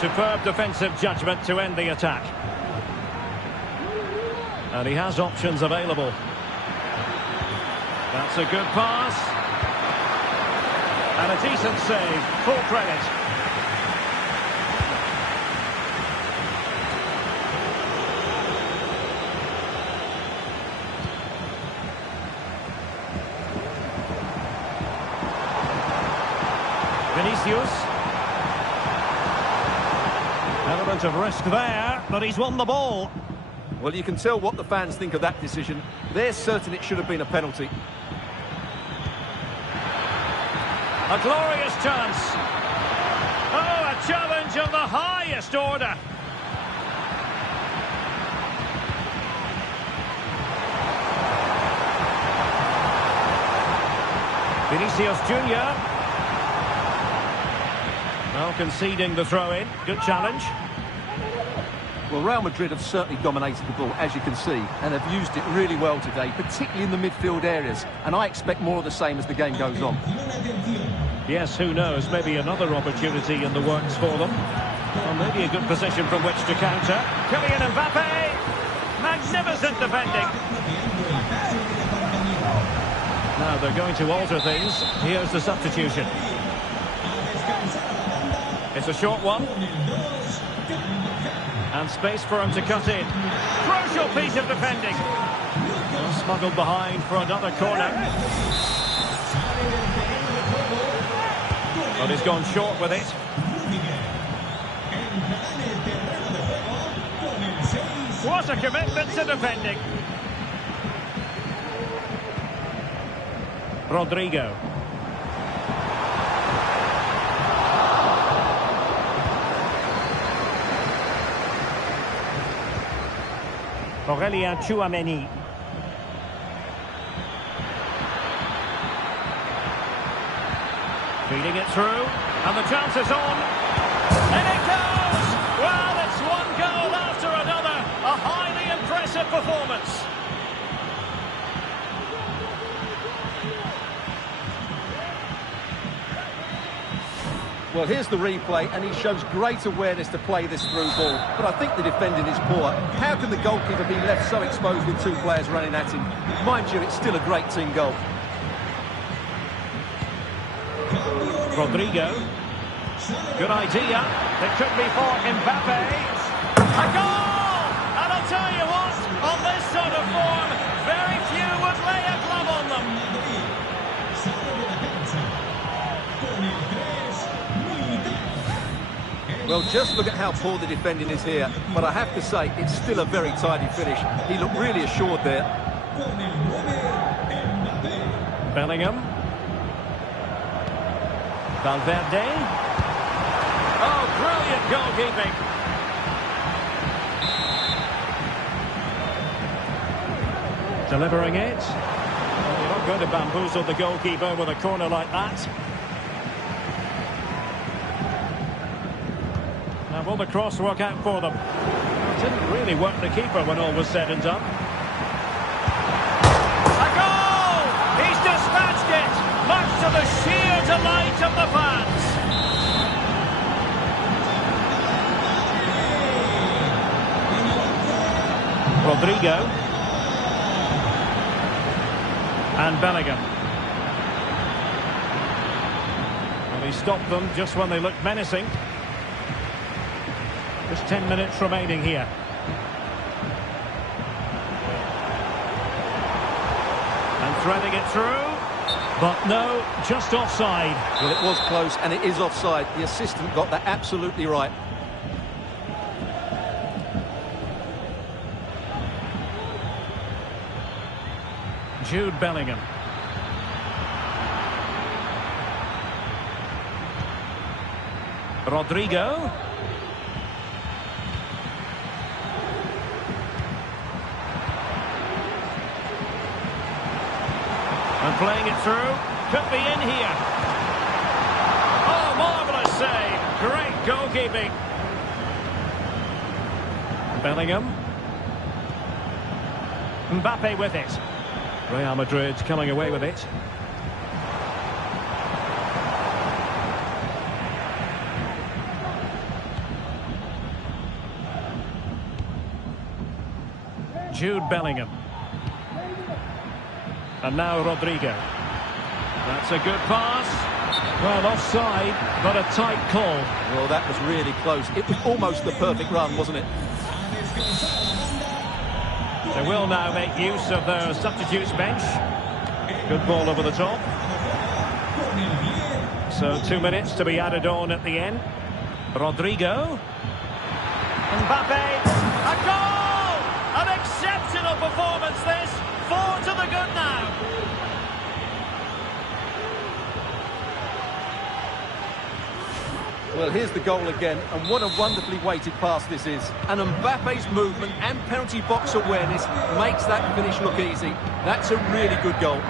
Superb defensive judgment to end the attack. And he has options available. That's a good pass. And a decent save, full credit. Vinicius. Element of risk there, but he's won the ball. Well, you can tell what the fans think of that decision. They're certain it should have been a penalty. A glorious chance. Oh, a challenge of the highest order. Vinicius Junior. Well, conceding the throw-in. Good challenge. Well, Real Madrid have certainly dominated the ball, as you can see, and have used it really well today, particularly in the midfield areas. And I expect more of the same as the game goes on. Yes, who knows? Maybe another opportunity in the works for them. Well, maybe a good position from which to counter. Kylian Mbappe! Magnificent defending. Now they're going to alter things. Here's the substitution. It's a short one. And space for him to cut in. Crucial piece of defending. Smuggled behind for another corner. But he's gone short with it. What a commitment to defending. Rodrigo. Aurelien Tchouameni. Feeding it through, and the chance is on. And it goes! Well, it's one goal after another. A highly impressive performance. Well, here's the replay, and he shows great awareness to play this through ball. But I think the defending is poor. How can the goalkeeper be left so exposed with two players running at him? Mind you, it's still a great team goal. Rodrigo. Good idea. It could be for Mbappe. A goal! And I'll tell you what, on this sort of form, very few would lay a glove on them. Well, just look at how poor the defending is here. But I have to say, it's still a very tidy finish. He looked really assured there. Bellingham. Valverde. Oh, brilliant goalkeeping. Delivering it. Well, you're not going to bamboozle the goalkeeper with a corner like that. And will the cross work out for them? It didn't really work the keeper when all was said and done. A goal! He's dispatched it, much to the sheer delight of the fans. Rodrigo. And Bellingham. Well, he stopped them just when they looked menacing. Just 10 minutes remaining here. And threading it through. But no, just offside. Well, it was close and it is offside. The assistant got that absolutely right. Jude Bellingham. Rodrigo. And playing it through. Could be in here. Oh, marvellous save. Great goalkeeping. Bellingham. Mbappe with it. Real Madrid coming away with it. Jude Bellingham. And now Rodrigo. That's a good pass. Well, offside, but a tight call. Well, that was really close. It was almost the perfect run, wasn't it? They will now make use of their substitutes bench. Good ball over the top. So 2 minutes to be added on at the end. Rodrigo. Mbappe. A goal! An exceptional performance this. 4 to the good now. Well, here's the goal again, and what a wonderfully weighted pass this is. And Mbappe's movement and penalty box awareness makes that finish look easy. That's a really good goal.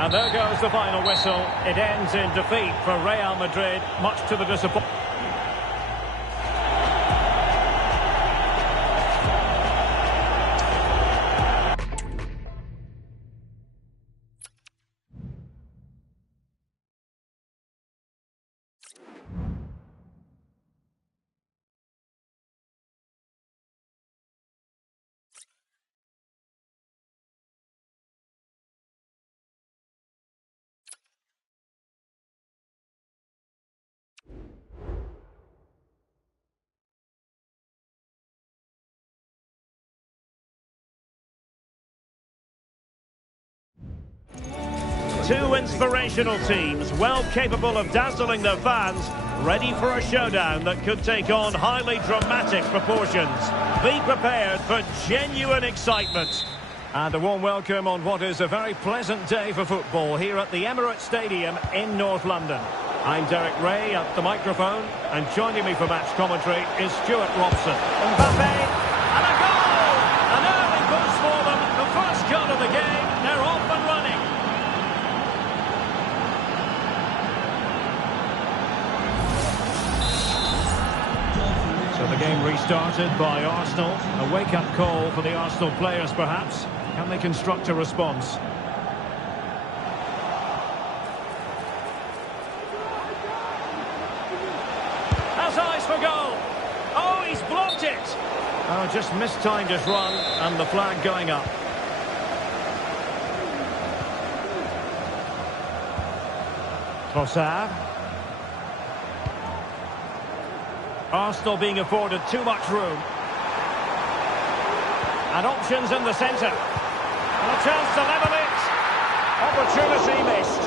And there goes the final whistle. It ends in defeat for Real Madrid, much to the disappointment. Two inspirational teams, well capable of dazzling their fans, ready for a showdown that could take on highly dramatic proportions. Be prepared for genuine excitement. And a warm welcome on what is a very pleasant day for football here at the Emirates Stadium in North London. I'm Derek Ray at the microphone, and joining me for match commentary is Stuart Robson. Mbappe, and a goal! An early boost for them, the first goal of the game, they're off and running. So the game restarted by Arsenal. A wake-up call for the Arsenal players, perhaps. Can they construct a response? Has eyes for goal. Oh, he's blocked it. Oh, just mistimed his run, and the flag going up. Trossard. Arsenal being afforded too much room. And options in the centre. And a chance to level it. Opportunity missed.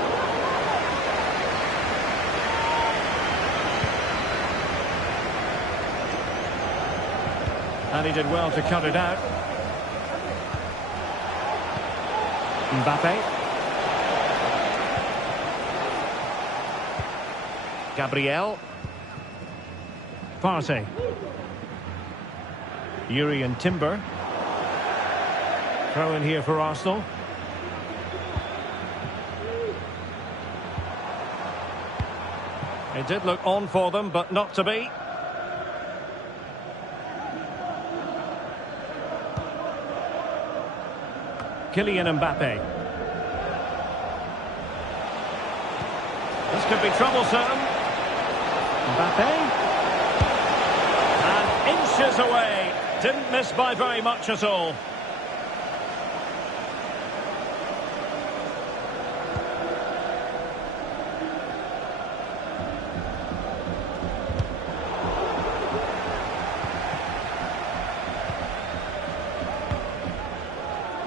And he did well to cut it out. Mbappe. Gabriel. Partey. Yuri and Timber. Throw in here for Arsenal. It did look on for them, but not to be. Kylian Mbappe. This could be troublesome. Mbappe. And inches away. Didn't miss by very much at all.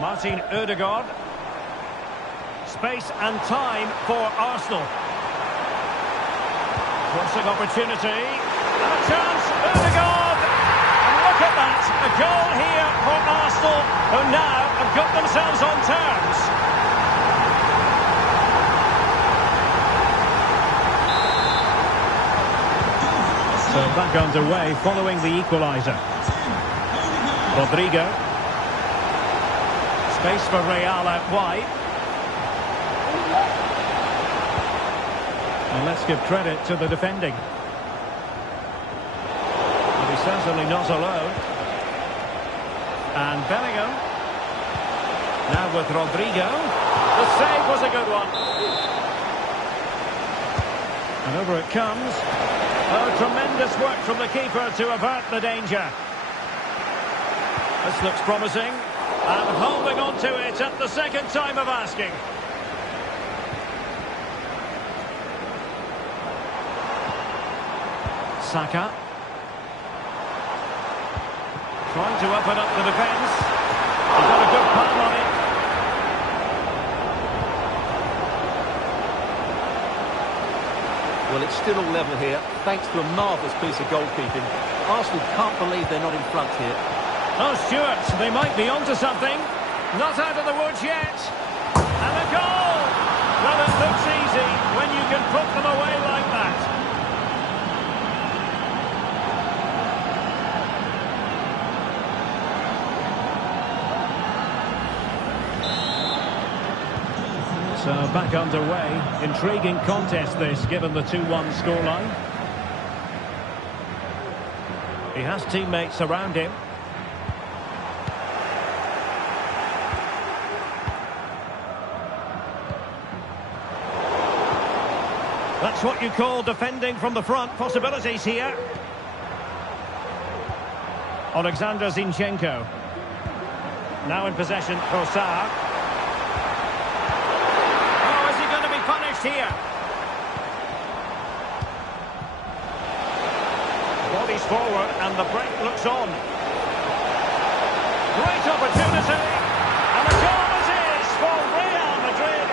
Martin Ødegaard. Space and time for Arsenal. Crossing opportunity. And a chance. Ødegaard. And look at that. A goal here for Arsenal, who now have got themselves on terms. So back underway following the equaliser. Rodrigo. Space for Real out wide. And let's give credit to the defending. But he's certainly not alone. And Bellingham. Now with Rodrigo. The save was a good one. And over it comes. Oh, tremendous work from the keeper to avert the danger. This looks promising. And holding on to it at the second time of asking. Saka. Trying to open up the defence. He's got a good palm on it. Well, it's still all level here, thanks to a marvellous piece of goalkeeping. Arsenal can't believe they're not in front here. Oh, Stuart, they might be onto something. Not out of the woods yet. And a goal! Well, it looks easy when you can put them away like that. So back underway. Intriguing contest this, given the 2-1 scoreline. He has teammates around him. That's what you call defending from the front. Possibilities here. Alexander Zinchenko. Now in possession, Trossard. Oh, is he going to be punished here? Bodies forward and the break looks on. Great opportunity. And a goal it is for Real Madrid.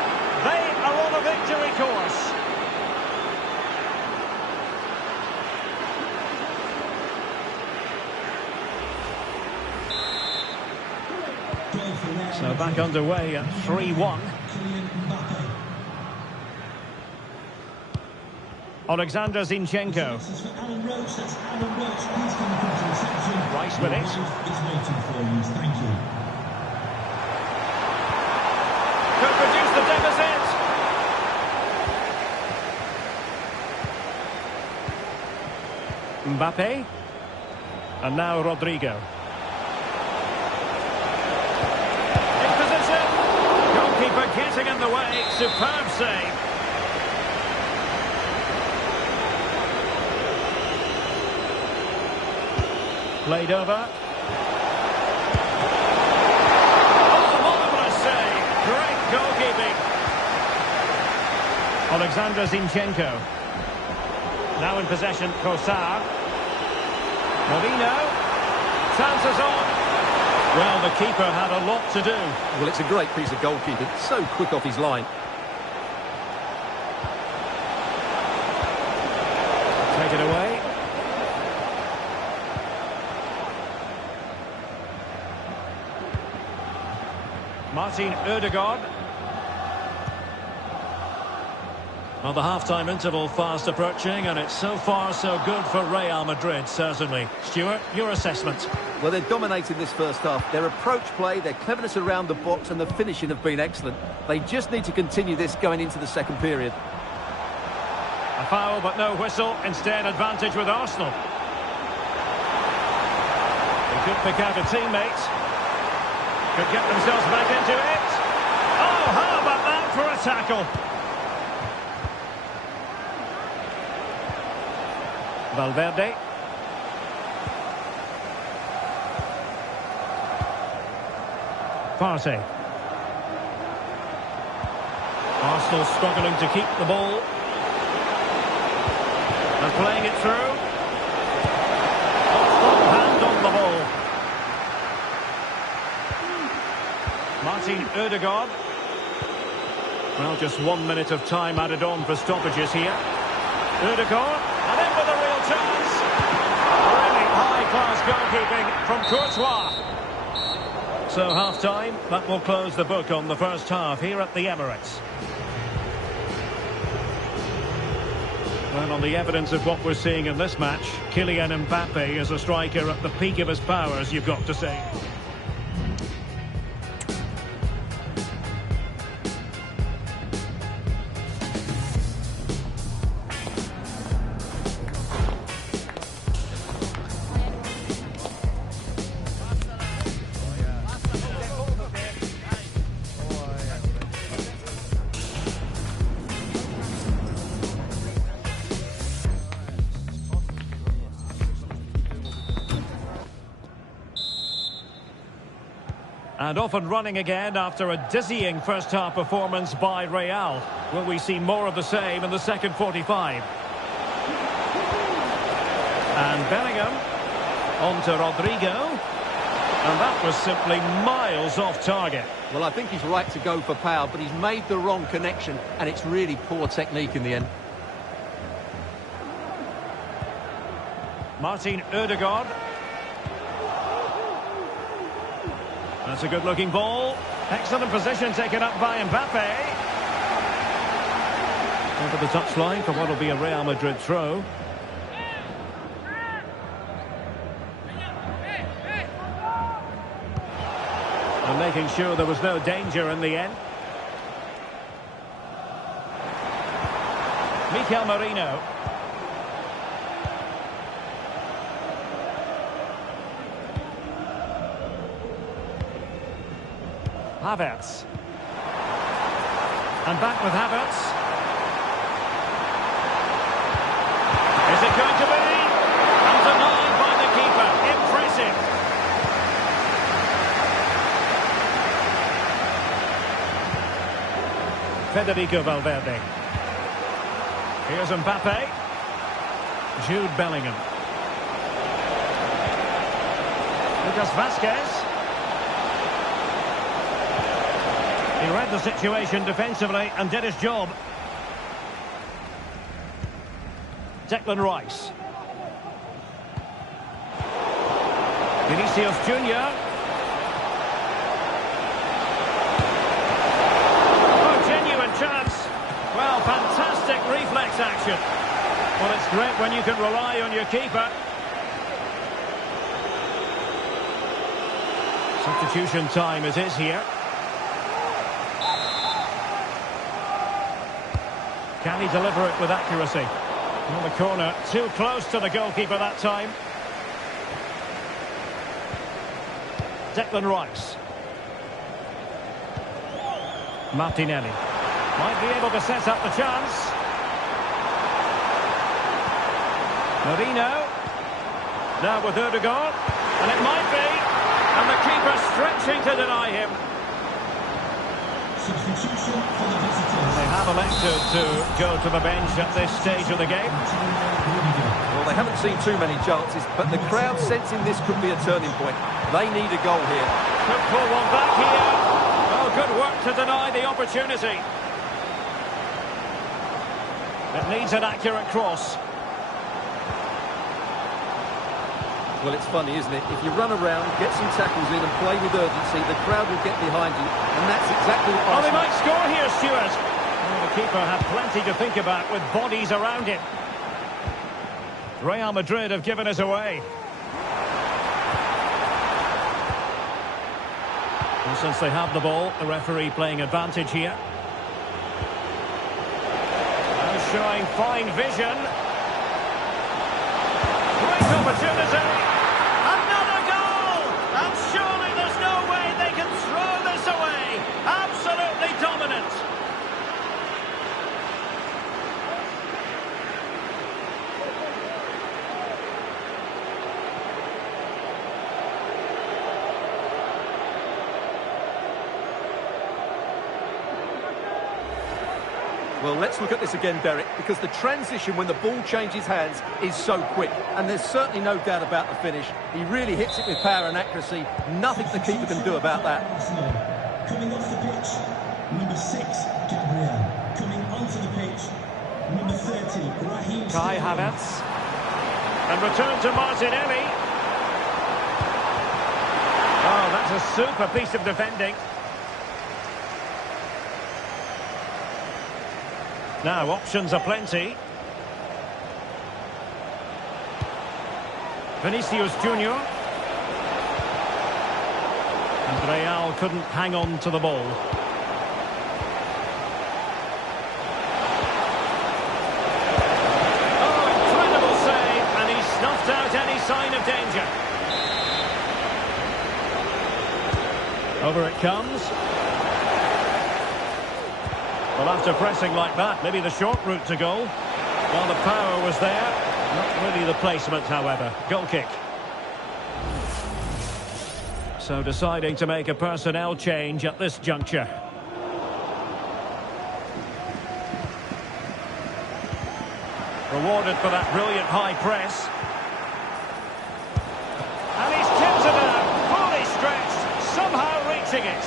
They are on a victory course. So back underway at 3-1. Alexander Zinchenko. Rice with it. Could reduce the deficit. Mbappe. And now Rodrigo. Goalkeeper getting in the way. Superb save. Played over. Oh, marvellous save. Great goalkeeping. Alexander Zinchenko. Now in possession, Trossard. Mourinho. Chances on. Well, the keeper had a lot to do. Well, it's a great piece of goalkeeping. So quick off his line. Take it away. Martin Ødegaard. Well, the half-time interval fast approaching, and it's so far so good for Real Madrid, certainly. Stuart, your assessment? Well, they're dominating this first half. Their approach play, their cleverness around the box and the finishing have been excellent. They just need to continue this going into the second period. A foul, but no whistle. Instead, advantage with Arsenal. They could pick out a teammate. Could get themselves back into it. Oh, how about that for a tackle? Valverde. Partey. Arsenal struggling to keep the ball. And playing it through. Strong hand on the ball. Martin Ødegaard. Well, just 1 minute of time added on for stoppages here. Ødegaard, and in with a real chance. Really high-class goalkeeping from Courtois. So half-time, that will close the book on the first half here at the Emirates. Well, on the evidence of what we're seeing in this match, Kylian Mbappe is a striker at the peak of his powers, you've got to say. And off and running again after a dizzying first-half performance by Real. Will we see more of the same in the second 45? And Bellingham on to Rodrigo. And that was simply miles off target. Well, I think he's right to go for power, but he's made the wrong connection, and it's really poor technique in the end. Martin Ødegaard. That's a good-looking ball. Excellent position taken up by Mbappe. Over the touchline for what will be a Real Madrid throw. And making sure there was no danger in the end. Mikel Merino. Havertz. And back with Havertz. Is it going to be? And denied by the keeper. Impressive. Federico Valverde. Here's Mbappe. Jude Bellingham. Lucas Vazquez. He read the situation defensively and did his job. Declan Rice. Vinicius Junior. Oh, genuine chance. Well, fantastic reflex action. Well, it's great when you can rely on your keeper. Substitution time it is here. Can he deliver it with accuracy? On the corner, too close to the goalkeeper that time. Declan Rice. Martinelli. Might be able to set up the chance. Merino. Now with Ødegaard. And it might be. And the keeper stretching to deny him. They have elected to go to the bench at this stage of the game. Well, they haven't seen too many chances, but the crowd sensing this could be a turning point. They need a goal here. Could pull one back here. Oh, good work to deny the opportunity. It needs an accurate cross. Well, it's funny, isn't it? If you run around, get some tackles in and play with urgency, the crowd will get behind you. And that's exactly what Oh, they might score here, Stuart. Well, the keeper had plenty to think about with bodies around him. Real Madrid have given us away. And since they have the ball, the referee playing advantage here. Now showing fine vision. Great opportunity. Another goal! And surely there's no way they can throw this away. Absolutely dominant. Well, let's look at this again, Derek, because the transition when the ball changes hands is so quick, and there's certainly no doubt about the finish. He really hits it with power and accuracy. Nothing the keeper can do about that. Coming off the pitch, number 6, Gabriel. Coming onto the pitch, number 30, Raheem. Kai Havertz. And return to Martinelli. Oh, that's a super piece of defending. Now, options are plenty. Vinicius Junior. And Real couldn't hang on to the ball. Oh, incredible save, and he snuffed out any sign of danger. Over it comes. Well, after pressing like that, maybe the short route to goal. Well, the power was there. Not really the placement, however. Goal kick. So deciding to make a personnel change at this juncture. Rewarded for that brilliant high press. And he's kept it out. Fully stretched. Somehow reaching it.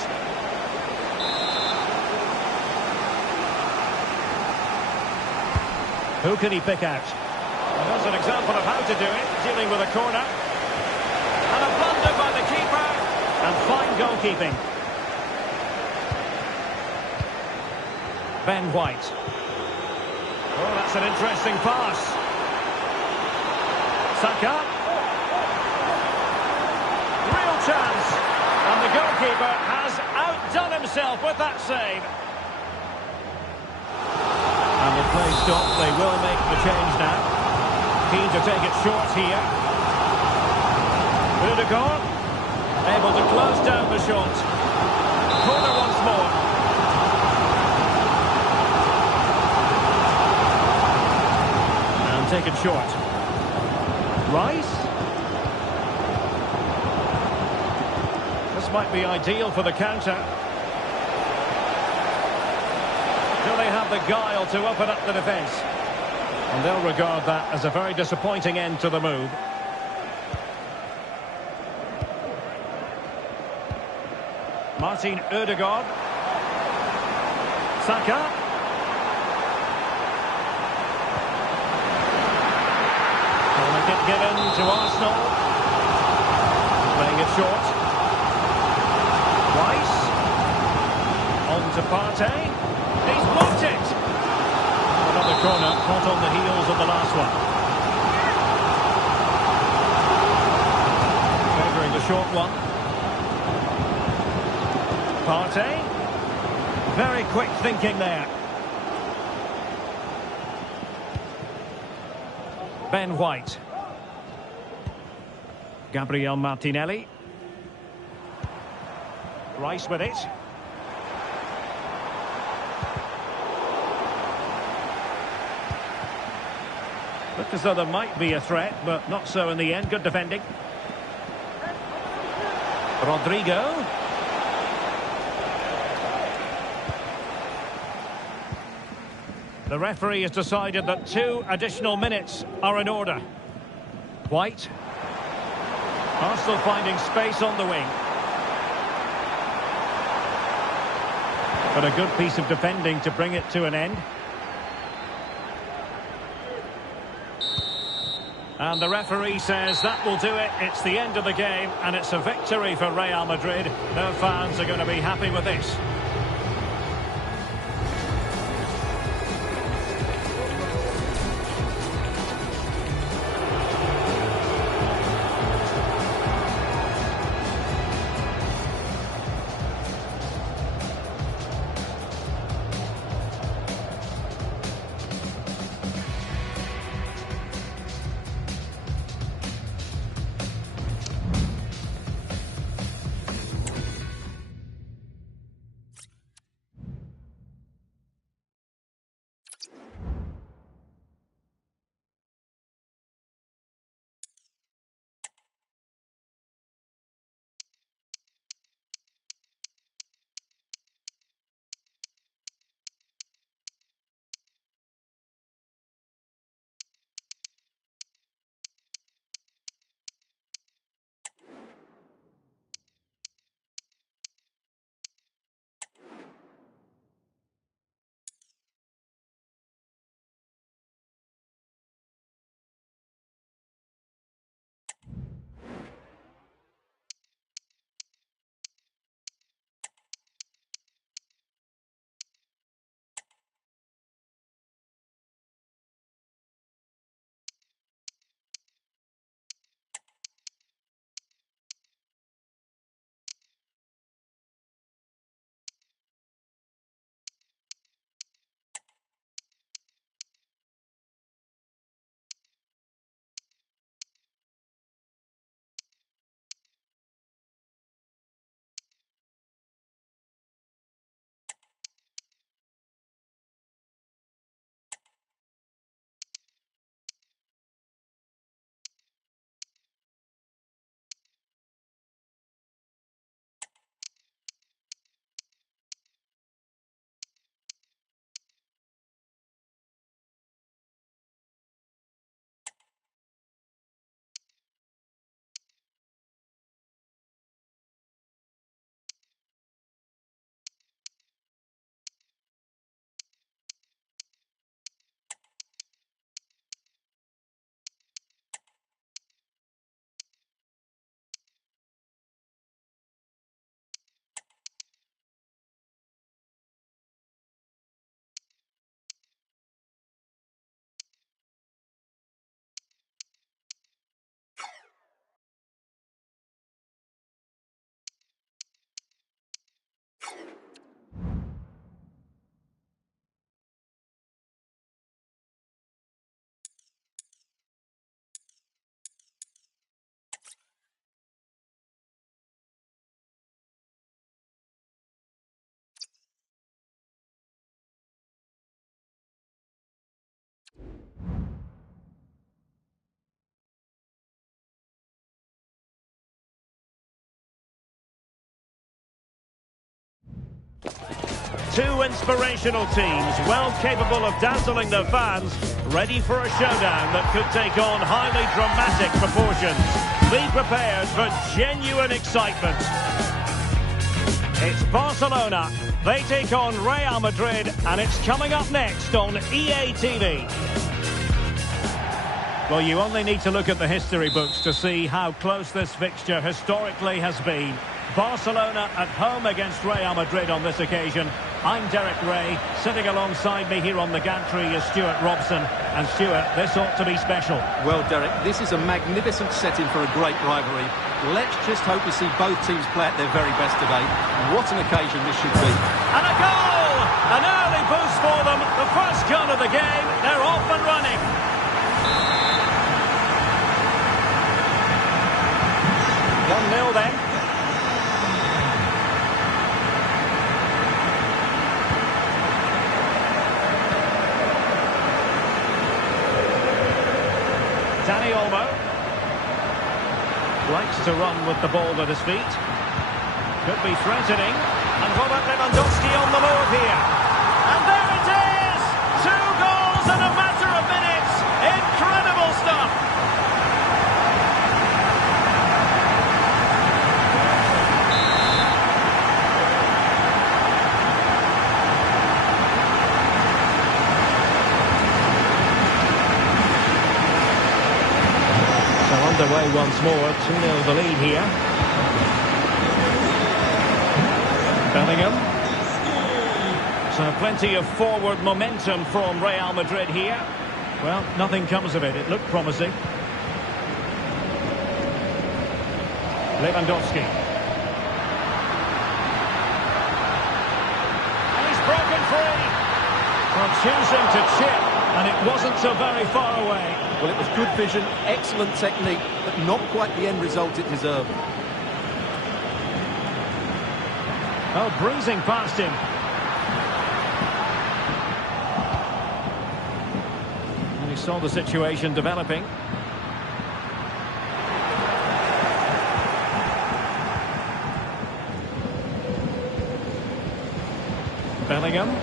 Who can he pick out? Well, there's an example of how to do it, dealing with a corner. And a blunder by the keeper. And fine goalkeeping. Ben White. Oh, that's an interesting pass. Saka. Real chance. And the goalkeeper has outdone himself with that save. And the play stopped. They will make the change now. Keen to take it short here. Ødegaard able to close down the shot. Corner once more. And take it short. Rice. This might be ideal for the counter. Do they have the guile to open up the defence? And they'll regard that as a very disappointing end to the move. Martin Ødegaard. Saka. Corner kick given to Arsenal. Playing it short. Rice. On to Partey. He's blocked it! Another corner, hot on the heels of the last one. Favouring the short one. Partey. Very quick thinking there. Ben White. Gabriel Martinelli. Rice with it. Looked as though there might be a threat, but not so in the end. Good defending. Rodrigo. The referee has decided that 2 additional minutes are in order. White. Arsenal finding space on the wing. But a good piece of defending to bring it to an end. And the referee says that will do it. It's the end of the game, and it's a victory for Real Madrid. Their fans are going to be happy with this. Two inspirational teams, well capable of dazzling their fans, ready for a showdown that could take on highly dramatic proportions. Be prepared for genuine excitement. It's Barcelona. They take on Real Madrid, and it's coming up next on EA TV. Well, you only need to look at the history books to see how close this fixture historically has been. Barcelona at home against Real Madrid on this occasion. I'm Derek Ray. Sitting alongside me here on the gantry is Stuart Robson. And Stuart, this ought to be special. Well, Derek, this is a magnificent setting for a great rivalry. Let's just hope to see both teams play at their very best today. What an occasion this should be. And a goal! An early boost for them. The first goal of the game. They're off and running. 1-0 then. Dani Olmo likes to run with the ball at his feet. Could be threatening. And Robert Lewandowski on the move here. And there it is! 2 goals in a matter of minutes. Incredible stuff. Underway once more, 2-0 the lead here. Bellingham. So plenty of forward momentum from Real Madrid here. Well, nothing comes of it. It looked promising. Lewandowski. And he's broken free. Well, choosing to chip, and it wasn't so very far away. Well, it was good vision, excellent technique, but not quite the end result it deserved. Oh, breezing past him. And he saw the situation developing. Bellingham.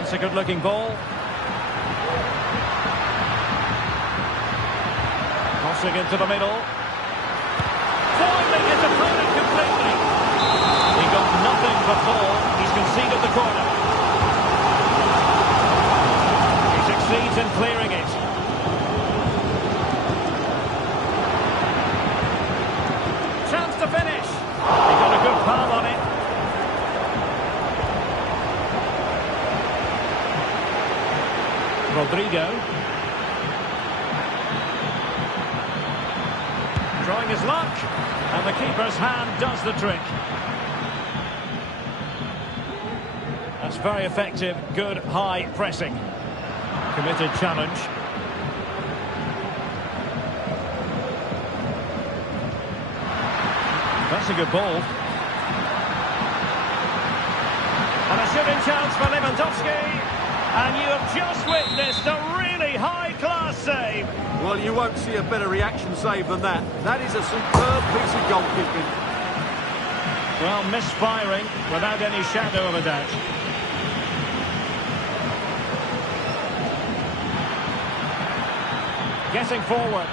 It's a good-looking ball. Crossing into the middle. Foiling his opponent completely. He got nothing but ball. He's conceded the corner. He succeeds in clearing it. Chance to finish. He got a good palm on it. Rodrigo. Trying his luck. And the keeper's hand does the trick. That's very effective. Good high pressing. Committed challenge. That's a good ball. And a shooting chance for Lewandowski. And you have just witnessed a really high-class save. Well, you won't see a better reaction save than that. That is a superb piece of goalkeeping. Well, misfiring without any shadow of a doubt. Getting forward.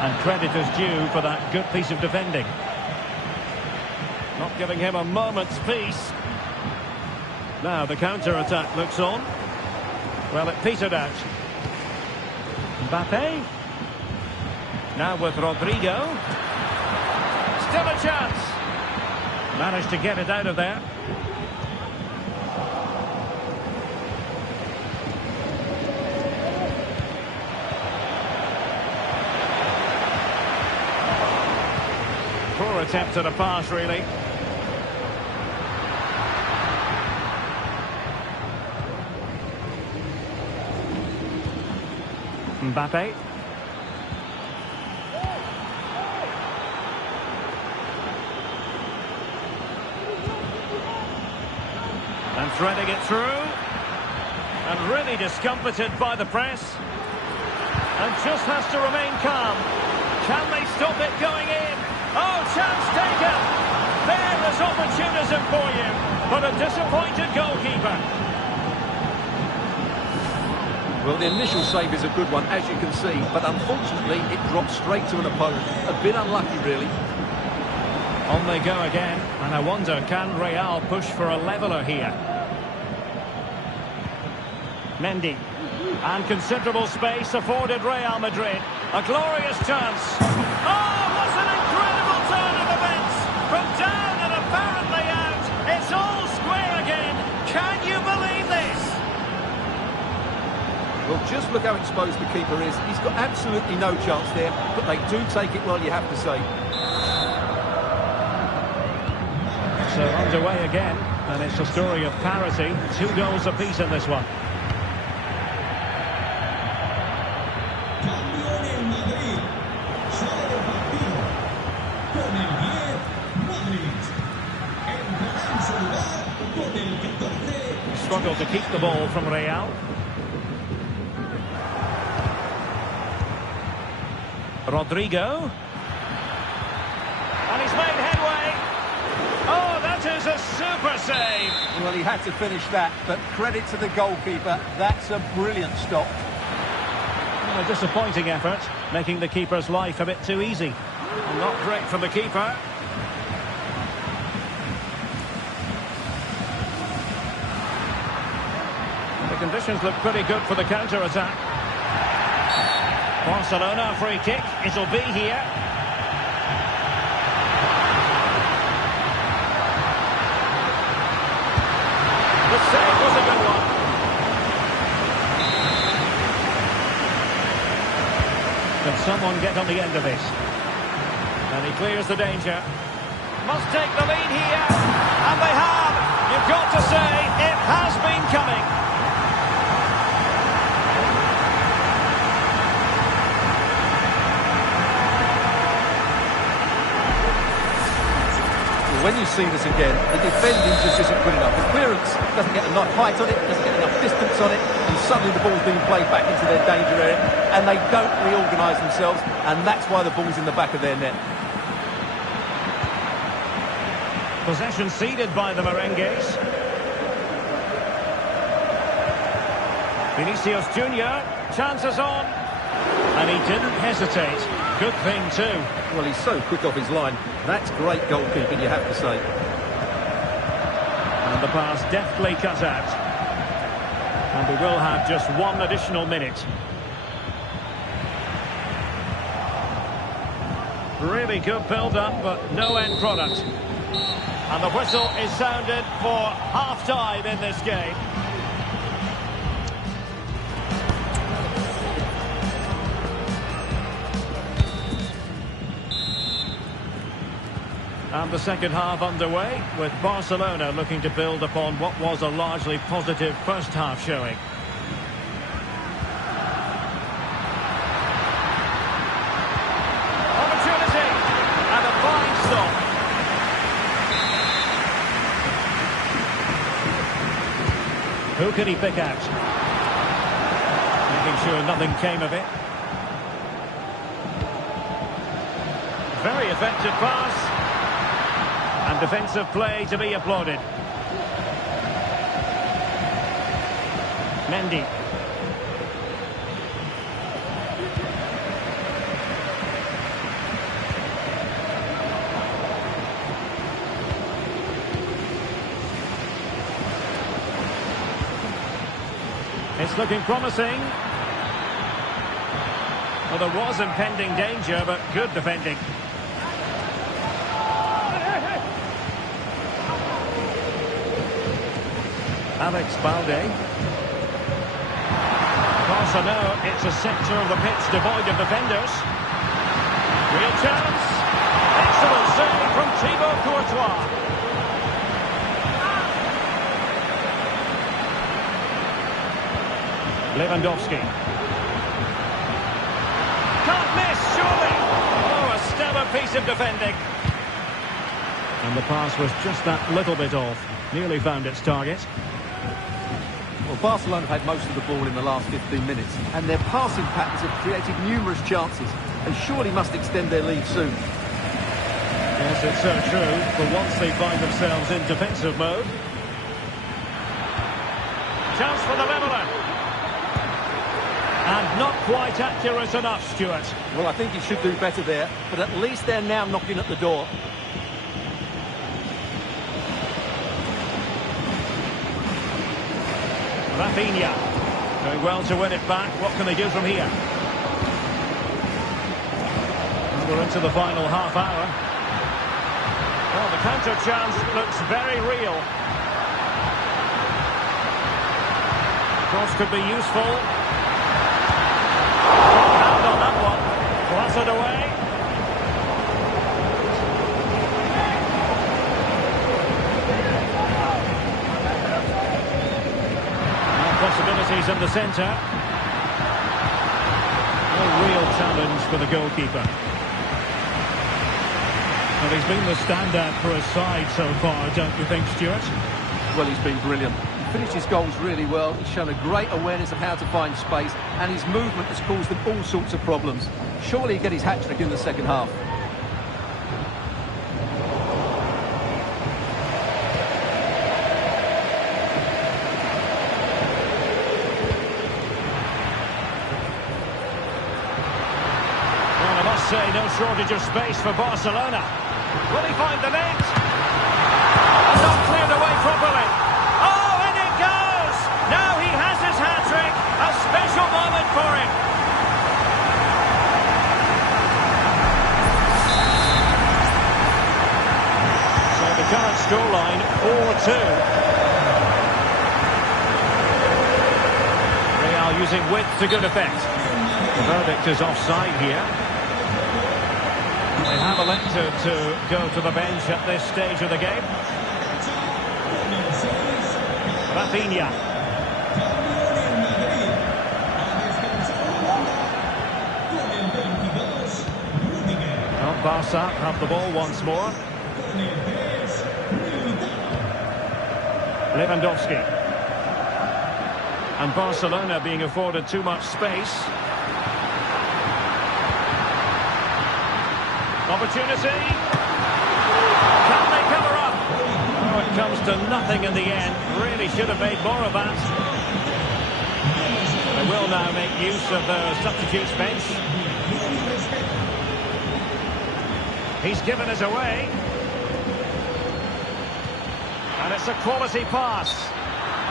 And credit is due for that good piece of defending. Not giving him a moment's peace. Now the counter-attack looks on. Well, it petered out. Mbappe. Now with Rodrigo. Still a chance. Managed to get it out of there. poor attempt at a pass, really. Mbappe. And threading it through. And really discomfited by the press. And just has to remain calm. Can they stop it going in? Oh, chance taken! There is opportunism for you. But a disappointed goalkeeper. Well, the initial save is a good one, as you can see, but unfortunately it dropped straight to an opponent. A bit unlucky, really. On they go again, and I wonder, can Real push for a leveller here? Mendy. And considerable space afforded Real Madrid. A glorious chance. Oh, what an incredible turn of events! From down and apparently out, it's all square again. Can you believe this? Well, just look how exposed the keeper is. He's got absolutely no chance there, but they do take it well, you have to say. So underway again, and it's a story of parity. 2 goals apiece in this one. Madrid. Sale del partido. Con el 10, Madrid. Entrará en su lugar con el 14. Struggle to keep the ball from Real. Rodrigo. And he's made headway. Oh, that is a super save. Well, he had to finish that, but credit to the goalkeeper. That's a brilliant stop. A disappointing effort, making the keeper's life a bit too easy. Not great for the keeper. The conditions look pretty good for the counter-attack. Barcelona free kick, it'll be here. The save was a good one. Can someone get on the end of this? And he clears the danger. Must take the lead here. And they have. You've got to say, it has been coming. When you see this again, the defending just isn't good enough. The clearance doesn't get enough height on it, doesn't get enough distance on it, and suddenly the ball's being played back into their danger area, and they don't reorganise themselves, and that's why the ball's in the back of their net. Possession ceded by the Merengues. Vinicius Junior, chances on, and he didn't hesitate. Good thing too. Well, he's so quick off his line. That's great goalkeeping, you have to say. And the pass deftly cut out. And we will have just 1 additional minute. Really good build-up, but no end product. And the whistle is sounded for half-time in this game. And the second half underway, with Barcelona looking to build upon what was a largely positive first half showing. Opportunity! And a fine stop. Who can he pick out? Making sure nothing came of it. Very effective pass. And defensive play to be applauded. Mendy. It's looking promising. Well, there was impending danger, but good defending. Alex Balde. Barcelona, it's a sector of the pitch devoid of defenders. Real chance. Excellent save from Thibaut Courtois. Lewandowski. Can't miss, surely. Oh, a stellar piece of defending. And the pass was just that little bit off. Nearly found its target. Well, Barcelona have had most of the ball in the last 15 minutes, and their passing patterns have created numerous chances. They surely must extend their lead soon. Yes, it's so true. For once they find themselves in defensive mode. Chance for the leveller. And not quite accurate enough, Stuart. Well, I think he should do better there, but at least they're now knocking at the door. Rafinha. Doing well to win it back. What can they do from here? We're into the final half hour. Well, the counter chance looks very real. Cross could be useful. Hand on that one. Blasted away. Possibilities in the centre. A real challenge for the goalkeeper. Well, he's been the standout for his side so far, don't you think, Stuart? Well, he's been brilliant. He finished his goals really well. He's shown a great awareness of how to find space, and his movement has caused them all sorts of problems. Surely he'll get his hat-trick in the second half. Say no shortage of space for Barcelona. Will he find the net? And not cleared away properly. Oh, and it goes! Now he has his hat-trick. A special moment for him. So the current scoreline, 4-2. Real using width to good effect. The verdict is offside here. They have elected to go to the bench at this stage of the game. Rafinha. Well, Barca have the ball once more. Lewandowski. And Barcelona being afforded too much space. Opportunity. Can they cover up? Oh, it comes to nothing in the end. Really should have made more of that. They will now make use of the substitutes bench. He's given it away. And it's a quality pass.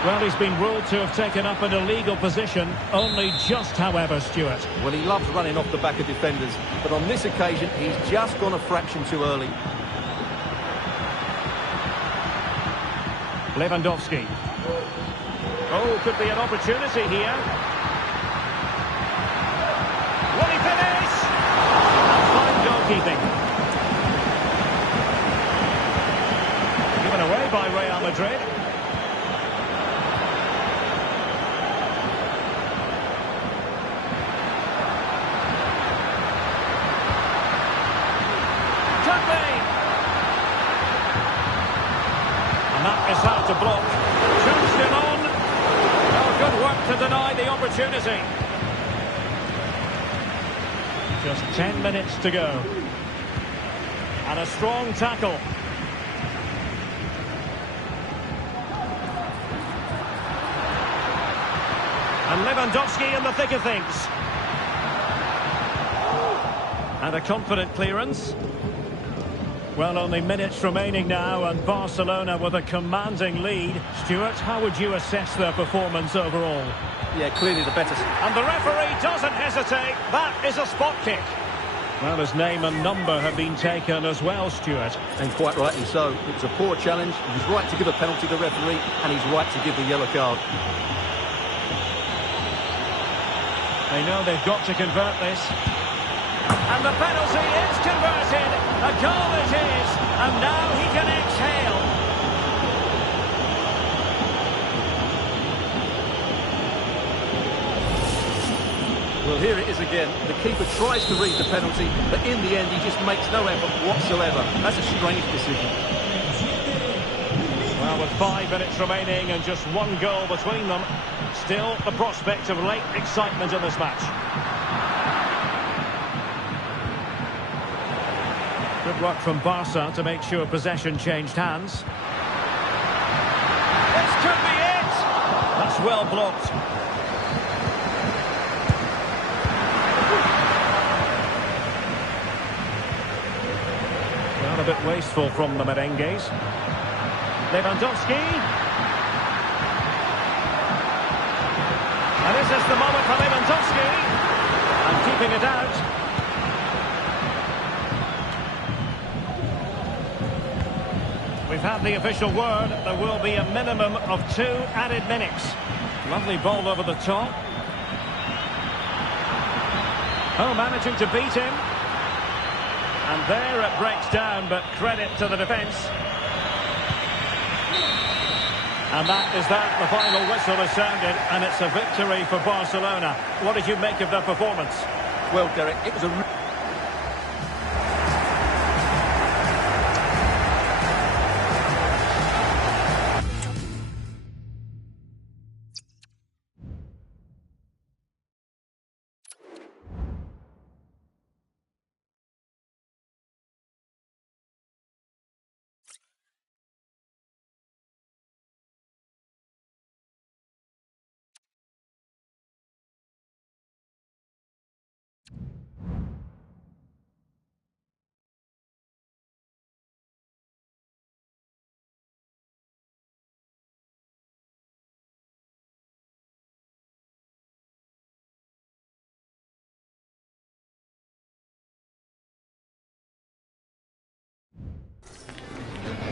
Well, he's been ruled to have taken up an illegal position. Only just, however, Stuart. Well, he loves running off the back of defenders, but on this occasion, he's just gone a fraction too early. Lewandowski. Oh, could be an opportunity here. Will he finish? Fine goalkeeping. Given away by Real Madrid. Is how to block. Shoots it on. Oh, good work to deny the opportunity. Just 10 minutes to go. And a strong tackle. And Lewandowski in the thick of things. And a confident clearance. Well, only minutes remaining now, and Barcelona with a commanding lead. Stuart, how would you assess their performance overall? Yeah, clearly the better. And the referee doesn't hesitate. That is a spot kick. Well, his name and number have been taken as well, Stuart. And quite rightly so. It was a poor challenge. He's right to give a penalty to the referee, and he's right to give the yellow card. They know they've got to convert this. And the penalty is converted. A goal it is. And now he can exhale. Well, here it is again. The keeper tries to read the penalty, but in the end he just makes no effort whatsoever. That's a strange decision. Well, with 5 minutes remaining and just one goal between them, still the prospect of late excitement in this match. Good work from Barca to make sure possession changed hands. This could be it! That's well blocked. Well, a bit wasteful from the merengues. Lewandowski. And this is the moment for Lewandowski. And keeping it out. We've had the official word. There will be a minimum of 2 added minutes. Lovely ball over the top. Oh, managing to beat him. And there it breaks down, but credit to the defence. And that is that. The final whistle has sounded, and it's a victory for Barcelona. What did you make of their performance? Well, Derek, it was a...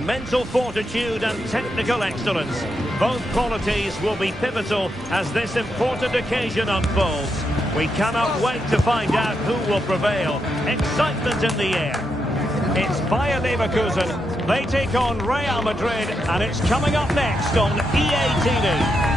Mental fortitude and technical excellence. Both qualities will be pivotal as this important occasion unfolds. We cannot wait to find out who will prevail. Excitement in the air. It's Bayer Leverkusen. They take on Real Madrid, and it's coming up next on EA TV.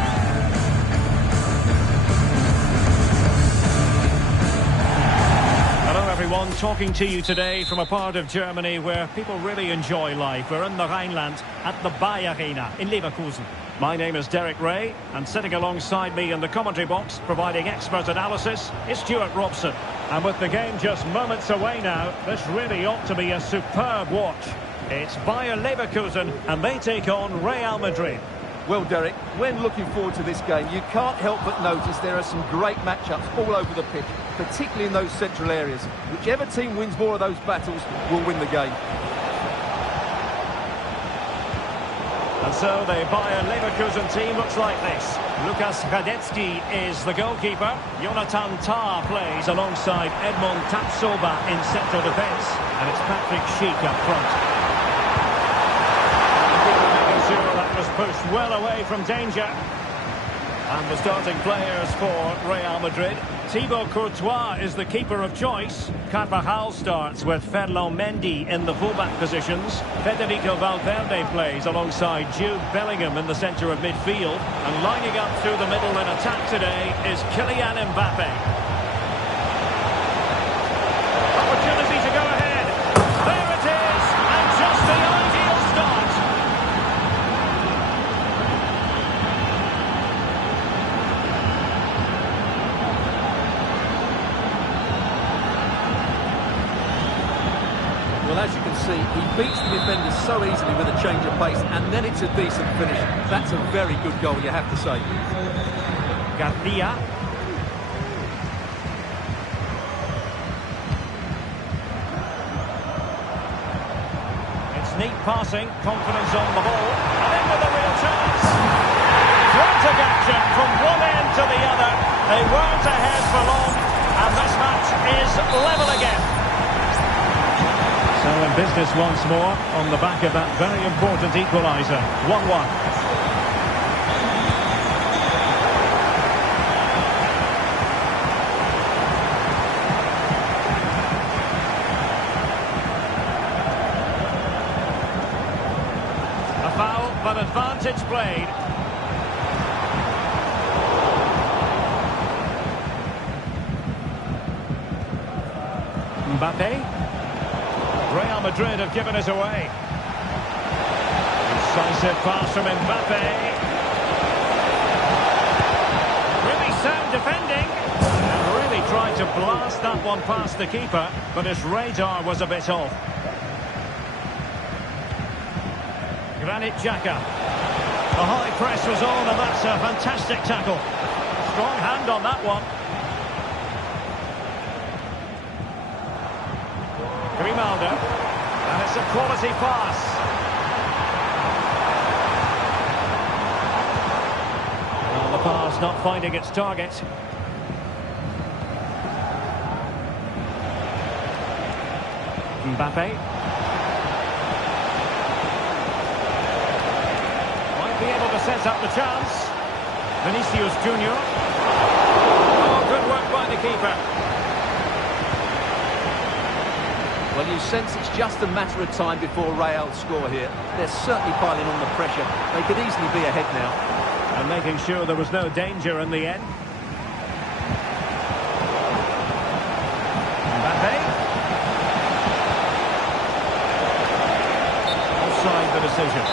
Everyone, talking to you today from a part of Germany where people really enjoy life. We're in the Rhineland at the Bayer Arena in Leverkusen. My name is Derek Ray, and sitting alongside me in the commentary box, providing expert analysis, is Stuart Robson. And with the game just moments away now, this really ought to be a superb watch. It's Bayer Leverkusen, and they take on Real Madrid. Well, Derek, when looking forward to this game, you can't help but notice there are some great matchups all over the pitch, particularly in those central areas. Whichever team wins more of those battles will win the game. And so the Bayer Leverkusen team looks like this. Lukas Radetzky is the goalkeeper. Jonathan Tah plays alongside Edmond Tapsoba in central defence. And it's Patrick Schick up front. That was pushed well away from danger. And the starting players for Real Madrid. Thibaut Courtois is the keeper of choice. Carvajal starts with Ferland Mendy in the fullback positions. Federico Valverde plays alongside Jude Bellingham in the centre of midfield. And lining up through the middle in attack today is Kylian Mbappe. Opportunity to go ahead. There it is, and just the ideal start. Well, as you can see, he beats the defenders so easily with a change of pace, and then it's a decent finish. That's a very good goal, you have to say. Garcia. It's neat passing, confidence on the ball, and in with a real chance. Frantic action from one end to the other. They weren't ahead for long, and this match is level again. So in business once more on the back of that very important equaliser. 1-1. but advantage played. Mbappe. Real Madrid have given us away. Decisive pass from Mbappe. Really sound defending. And really tried to blast that one past the keeper, but his radar was a bit off. Granit Xhaka. The high press was on, and that's a fantastic tackle. Strong hand on that one. Grimaldo. And it's a quality pass. Well, the pass not finding its target. Mbappe. Might be able to set up the chance. Vinicius Junior. Oh, good work by the keeper. Well, you sense it's just a matter of time before Real score here. They're certainly piling on the pressure. They could easily be ahead now. And making sure there was no danger in the end. Mbappe. Offside the decision.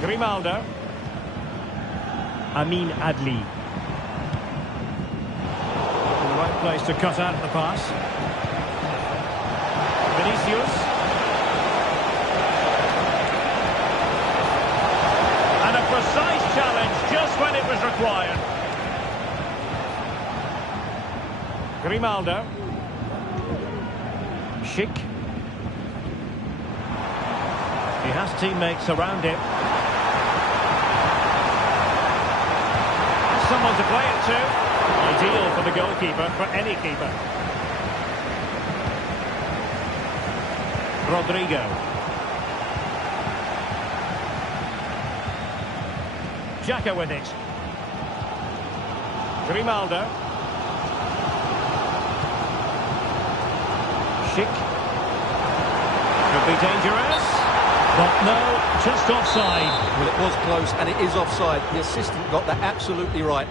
Grimaldo. Amin Adli. Place to cut out the pass. Vinicius. And a precise challenge just when it was required. Grimaldo. Schick. He has teammates around him. Someone to play it to. Ideal for the goalkeeper, for any keeper. Rodrigo. Xhaka with it. Grimaldo. Schick. Could be dangerous. But no, just offside. Well, it was close, and it is offside. The assistant got that absolutely right.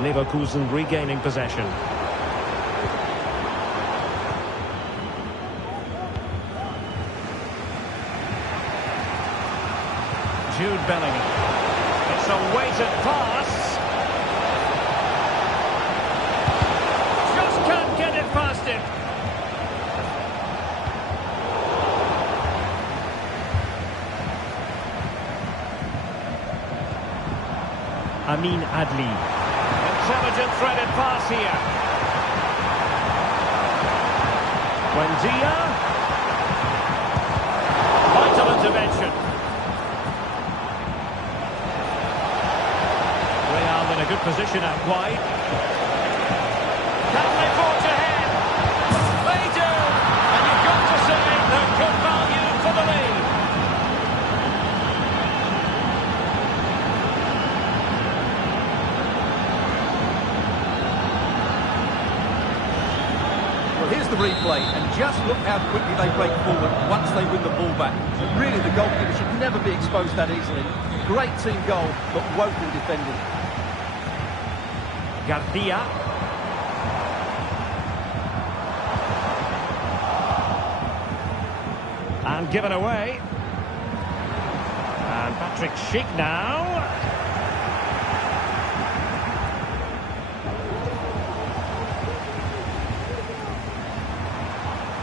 Leverkusen regaining possession. Jude Bellingham. It's a weighted pass. Just can't get it past him. Amin Adli. Intelligent threaded pass here. Buendia. Vital intervention. Real in a good position out wide. Can they forge ahead? They do! And you've got to say they're good value for the lead. Here's the replay, and just look how quickly they break forward once they win the ball back. Really, the goalkeeper should never be exposed that easily. Great team goal, but woeful defending. Garcia. And given away. And Patrick Schick now.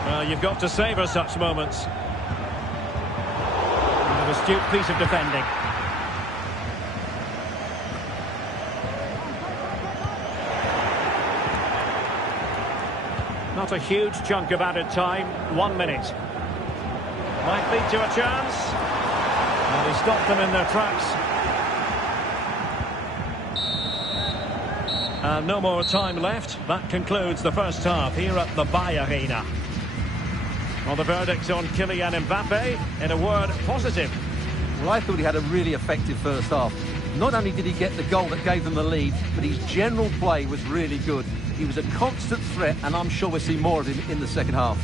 Well, you've got to savour such moments. An astute piece of defending. Not a huge chunk of added time. 1 minute. Might lead to a chance. And he stopped them in their tracks. And no more time left. That concludes the first half here at the Arena. Well, the verdict on Kylian Mbappe, in a word, positive. Well, I thought he had a really effective first half. Not only did he get the goal that gave them the lead, but his general play was really good. He was a constant threat, and I'm sure we'll see more of him in the second half.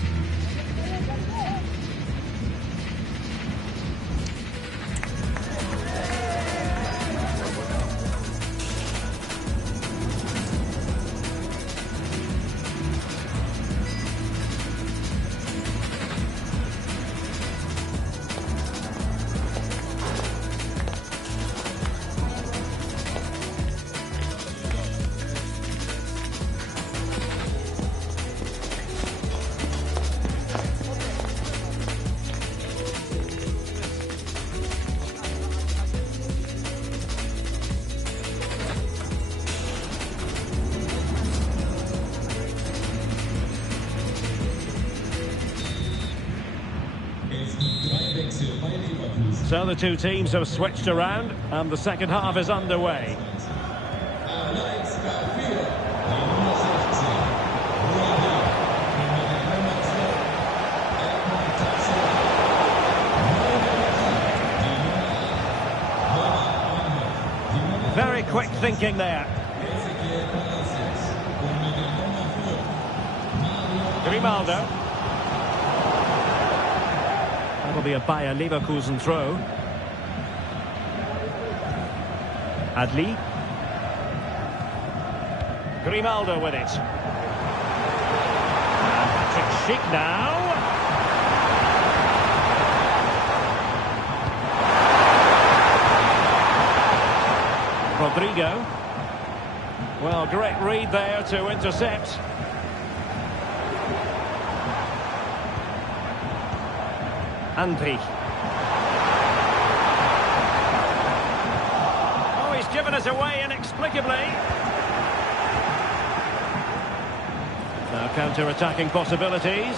So the two teams have switched around and the second half is underway. Very quick thinking there. Grimaldo. That'll be a Bayer Leverkusen throw. Adli. Grimaldo with it. And Patrick Schick now. Rodrigo. Well, great read there to intercept. Andri. Oh, he's given us away inexplicably. Now counter-attacking possibilities.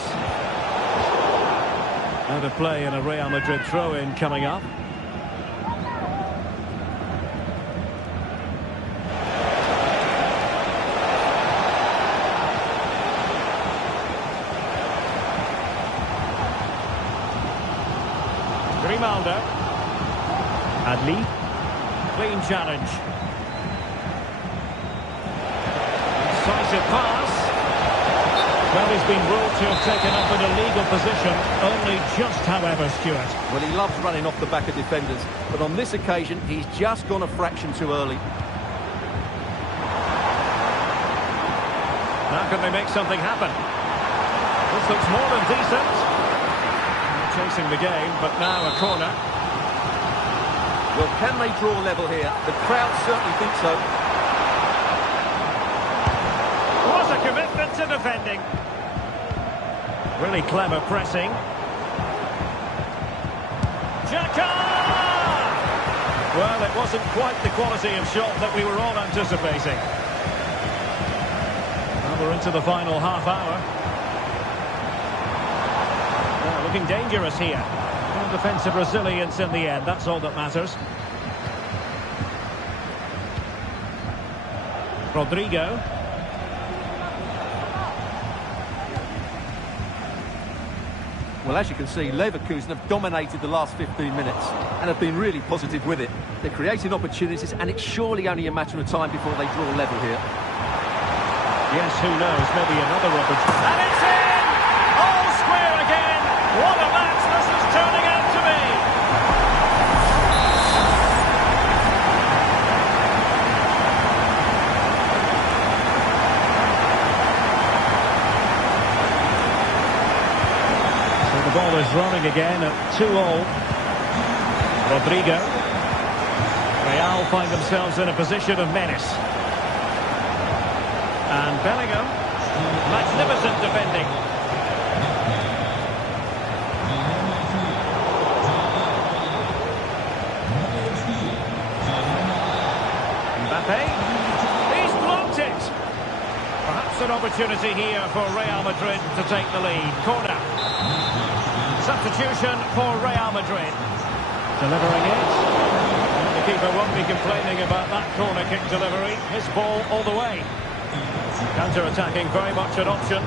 Out of play and a Real Madrid throw-in coming up. Grimaldo. Adli. Clean challenge. Decisive pass. Well, he's been ruled to have taken up an illegal position. Only just, however, Stuart. Well, he loves running off the back of defenders, but on this occasion, he's just gone a fraction too early. Now can they make something happen? This looks more than decent. Chasing the game, but now a corner. Well, can they draw level here? The crowd certainly think so. What a commitment to defending. Really clever pressing. Xhaka! Well, it wasn't quite the quality of shot that we were all anticipating. Well, we're into the final half hour. Looking dangerous here. Well, defensive resilience in the end, that's all that matters. Rodrigo. Well, as you can see, Leverkusen have dominated the last 15 minutes and have been really positive with it. They're creating opportunities, and it's surely only a matter of time before they draw level here. Yes, who knows, maybe another opportunity. And it's in! All square again! What a match this is turning out to be! So the ball is running again at 2-all. Rodrigo. Real find themselves in a position of menace. And Bellingham. Magnificent defending. He's blocked it. Perhaps an opportunity here for Real Madrid to take the lead. Corner. Substitution for Real Madrid. Delivering it. The keeper won't be complaining about that corner kick delivery. His ball all the way. Counter-attacking, very much an option.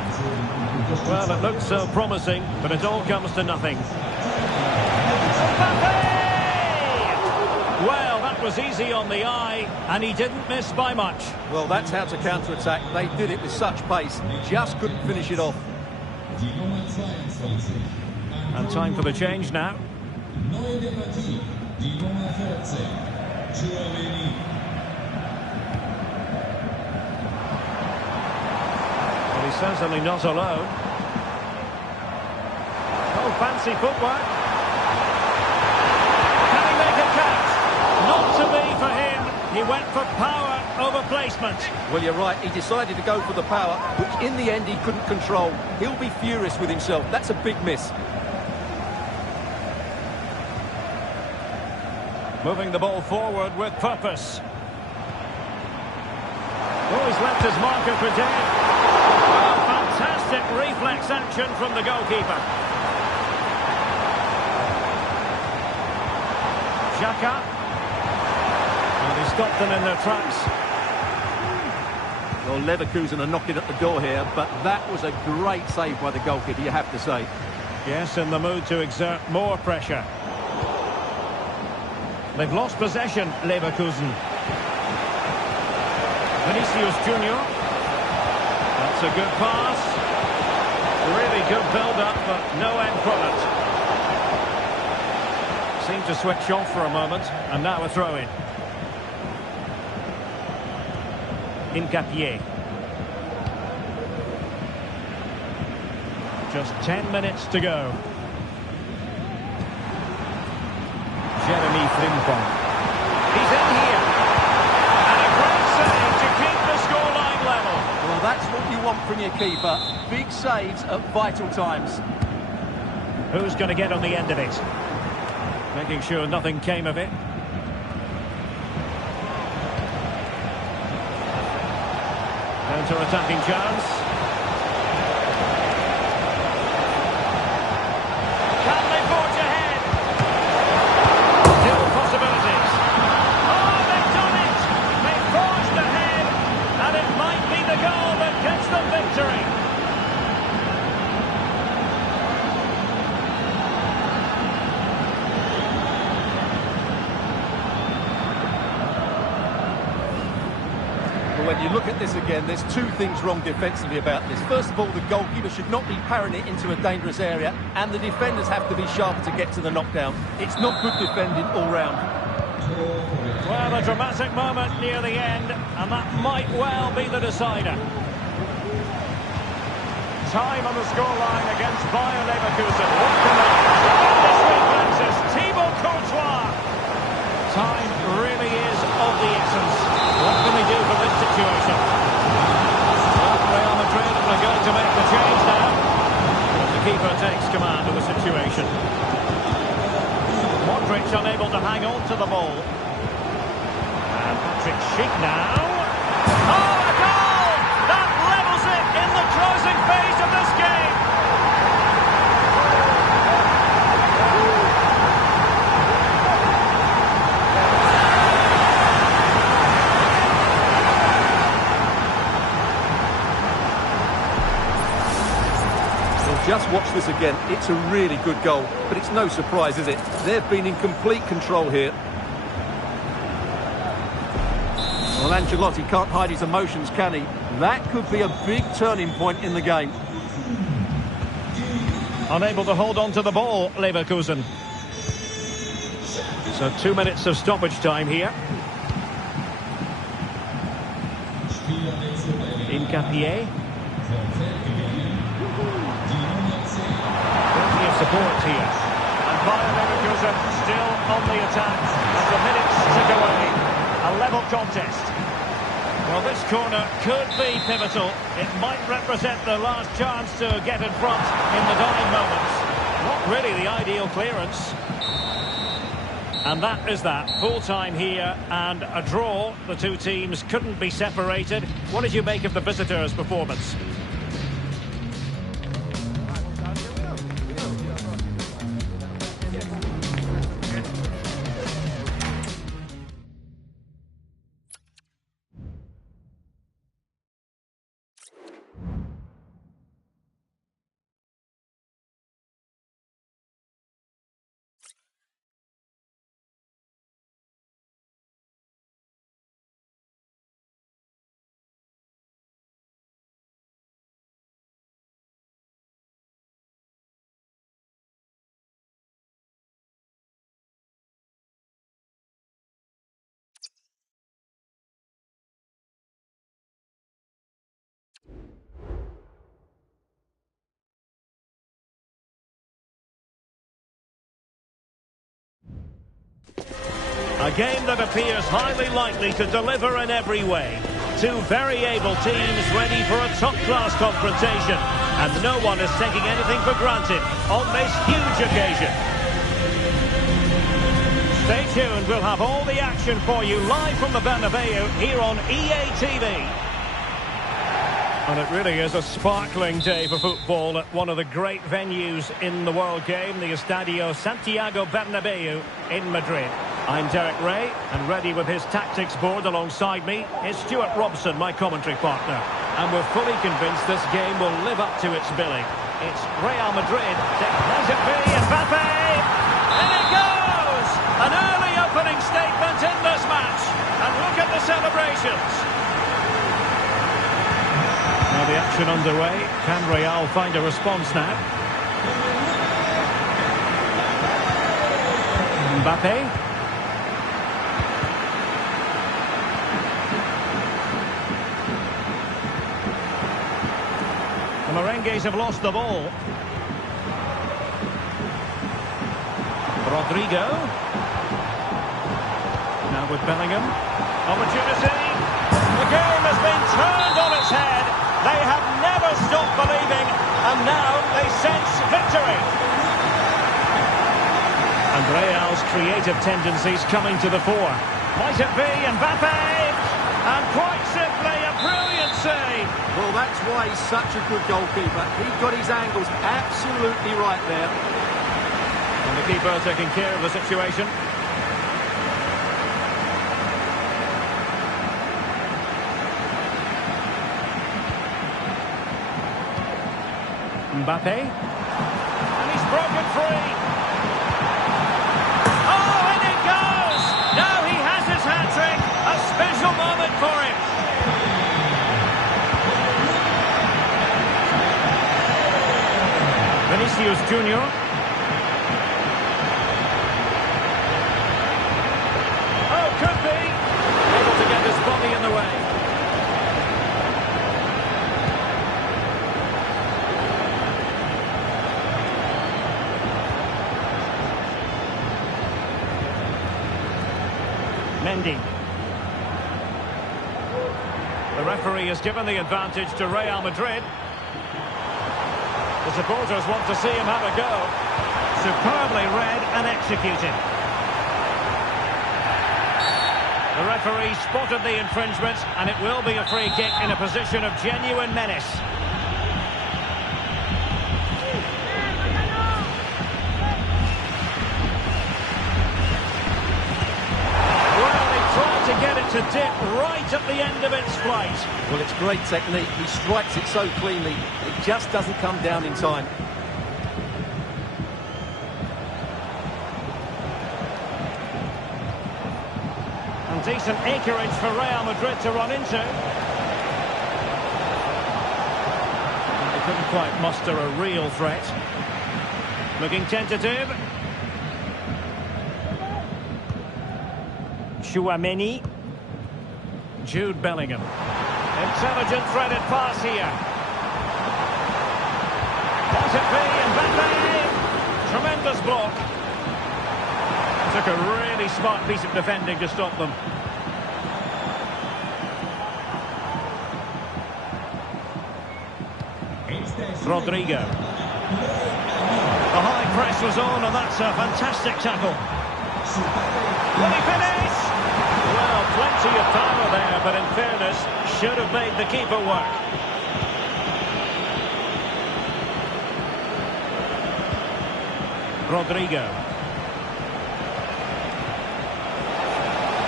Well, it looks so promising, but it all comes to nothing. Well, that was easy on the eye, and he didn't miss by much. Well, that's how to counter-attack. They did it with such pace, just couldn't finish it off. Die Nummer 22. And time for the change now. Neu der Partie, die Nummer 14. Tchouaméni. Well, he's certainly not alone. Oh, fancy footwork. Can he make it count? Not to be for him. He went for power over placement. Well, you're right. He decided to go for the power, which in the end he couldn't control. He'll be furious with himself. That's a big miss. Moving the ball forward with purpose. Oh, he's left his marker for dead. Oh, fantastic reflex action from the goalkeeper. Xhaka. And he stopped them in their tracks. Well, Leverkusen are knocking at the door here, but that was a great save by the goalkeeper, you have to say. Yes, in the mood to exert more pressure. They've lost possession, Leverkusen. Vinicius Junior. That's a good pass. Really good build-up, but no end product. Seemed to switch off for a moment, and now a throw-in. Incapié. Just 10 minutes to go. Jeremy Frimpong. He's in here. And a great save to keep the scoreline level. Well, that's what you want from your keeper. Big saves at vital times. Who's going to get on the end of it? Making sure nothing came of it. Counter-attacking chance. Can they forge ahead? Still possibilities. Oh, they've done it! They've forged ahead, and it might be the goal that gets them victory. When you look at this again, there's two things wrong defensively about this. First of all, the goalkeeper should not be parrying it into a dangerous area, and the defenders have to be sharp to get to the knockdown. It's not good defending all round. Well, a dramatic moment near the end, and that might well be the decider. Time on the scoreline against Bayer Leverkusen. What can they do? Tremendous reflexes. Thibaut Courtois. Time really is of the essence. What can they do from this situation? Well, Real Madrid are going to make the change now. But the keeper takes command of the situation. Modric unable to hang on to the ball. And Patrick Schick now. Oh, a goal! That levels it in the closing phase of this game. Just watch this again. It's a really good goal, but it's no surprise, is it? They've been in complete control here. Well, Ancelotti can't hide his emotions, can he? That could be a big turning point in the game. Unable to hold on to the ball, Leverkusen. So 2 minutes of stoppage time here. Incapié. Plenty of support here. And Bayer Leverkusen still on the attack as the minutes tick away. A level contest. Well, this corner could be pivotal. It might represent the last chance to get in front in the dying moments. Not really the ideal clearance. And that is that. Full time here and a draw. The two teams couldn't be separated. What did you make of the visitors' performance? game that appears highly likely to deliver in every way. Two very able teams ready for a top-class confrontation. And no one is taking anything for granted on this huge occasion. Stay tuned, we'll have all the action for you live from the Bernabeu here on EA TV. And it really is a sparkling day for football at one of the great venues in the world game, the Estadio Santiago Bernabeu in Madrid. I'm Derek Ray, and ready with his tactics board alongside me is Stuart Robson, my commentary partner. And we're fully convinced this game will live up to its billing. It's Real Madrid, might it be Mbappe? And it goes! An early opening statement in this match. And look at the celebrations. Now the action underway. Can Real find a response now? Mbappe. The Merengues have lost the ball. Rodrigo. Now with Bellingham. Opportunity. The game has been turned on its head. They have never stopped believing, and now they sense victory. And Real's creative tendencies coming to the fore. Might it be Mbappe? And quite simply, a brilliant save. Well, that's why he's such a good goalkeeper. He got his angles absolutely right there. And the keeper taking care of the situation. Mbappe. And he's broken free. Oh, and it goes! Now he has his hat-trick. A special moment for him. Vinicius Junior. Oh, could be. Able to get his body in the way. Mendy. The referee has given the advantage to Real Madrid. The supporters want to see him have a go. Superbly read and executed. The referee spotted the infringement, and it will be a free kick in a position of genuine menace. To get it to dip right at the end of its flight. Well, it's great technique. He strikes it so cleanly. It just doesn't come down in time. And decent acreage for Real Madrid to run into. They couldn't quite muster a real threat. Looking tentative. Chouameni. Jude Bellingham. Intelligent threaded pass here. Might it be Mbappe? Tremendous block. Took a really smart piece of defending to stop them. Rodrigo. The high press was on, and that's a fantastic tackle. Will he finish? Well, plenty of power there, but in fairness, should have made the keeper work. Rodrigo.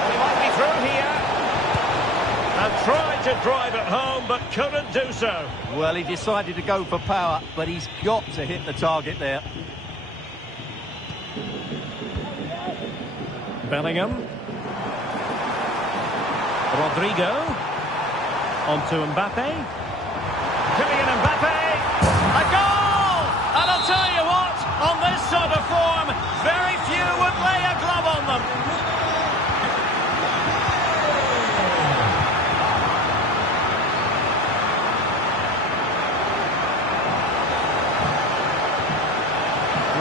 He might be through here. And tried to drive it home, but couldn't do so. Well, he decided to go for power, but he's got to hit the target there. Bellingham. Rodrigo. On to Mbappe. Kylian Mbappe. A goal! And I'll tell you what, on this sort of form, very few would lay a glove on them.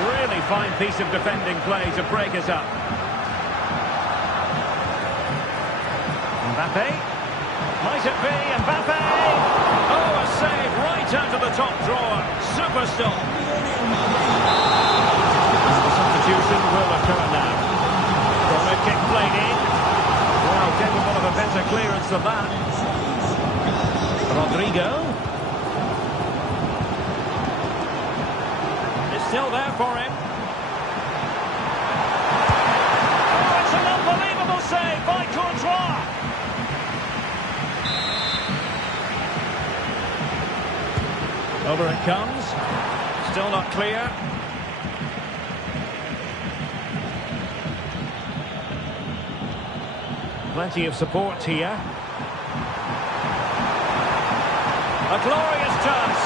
Really fine piece of defending play to break us up. Mbappe. Might it be Mbappe? Oh, a save right out of the top drawer. Super stop. The substitution will occur now. Corner kick played in. Wow, capable of a better clearance than that. Rodrigo. It's still there for him. Oh, it's an unbelievable save by Courtois. Over it comes. Still not clear. Plenty of support here. A glorious chance.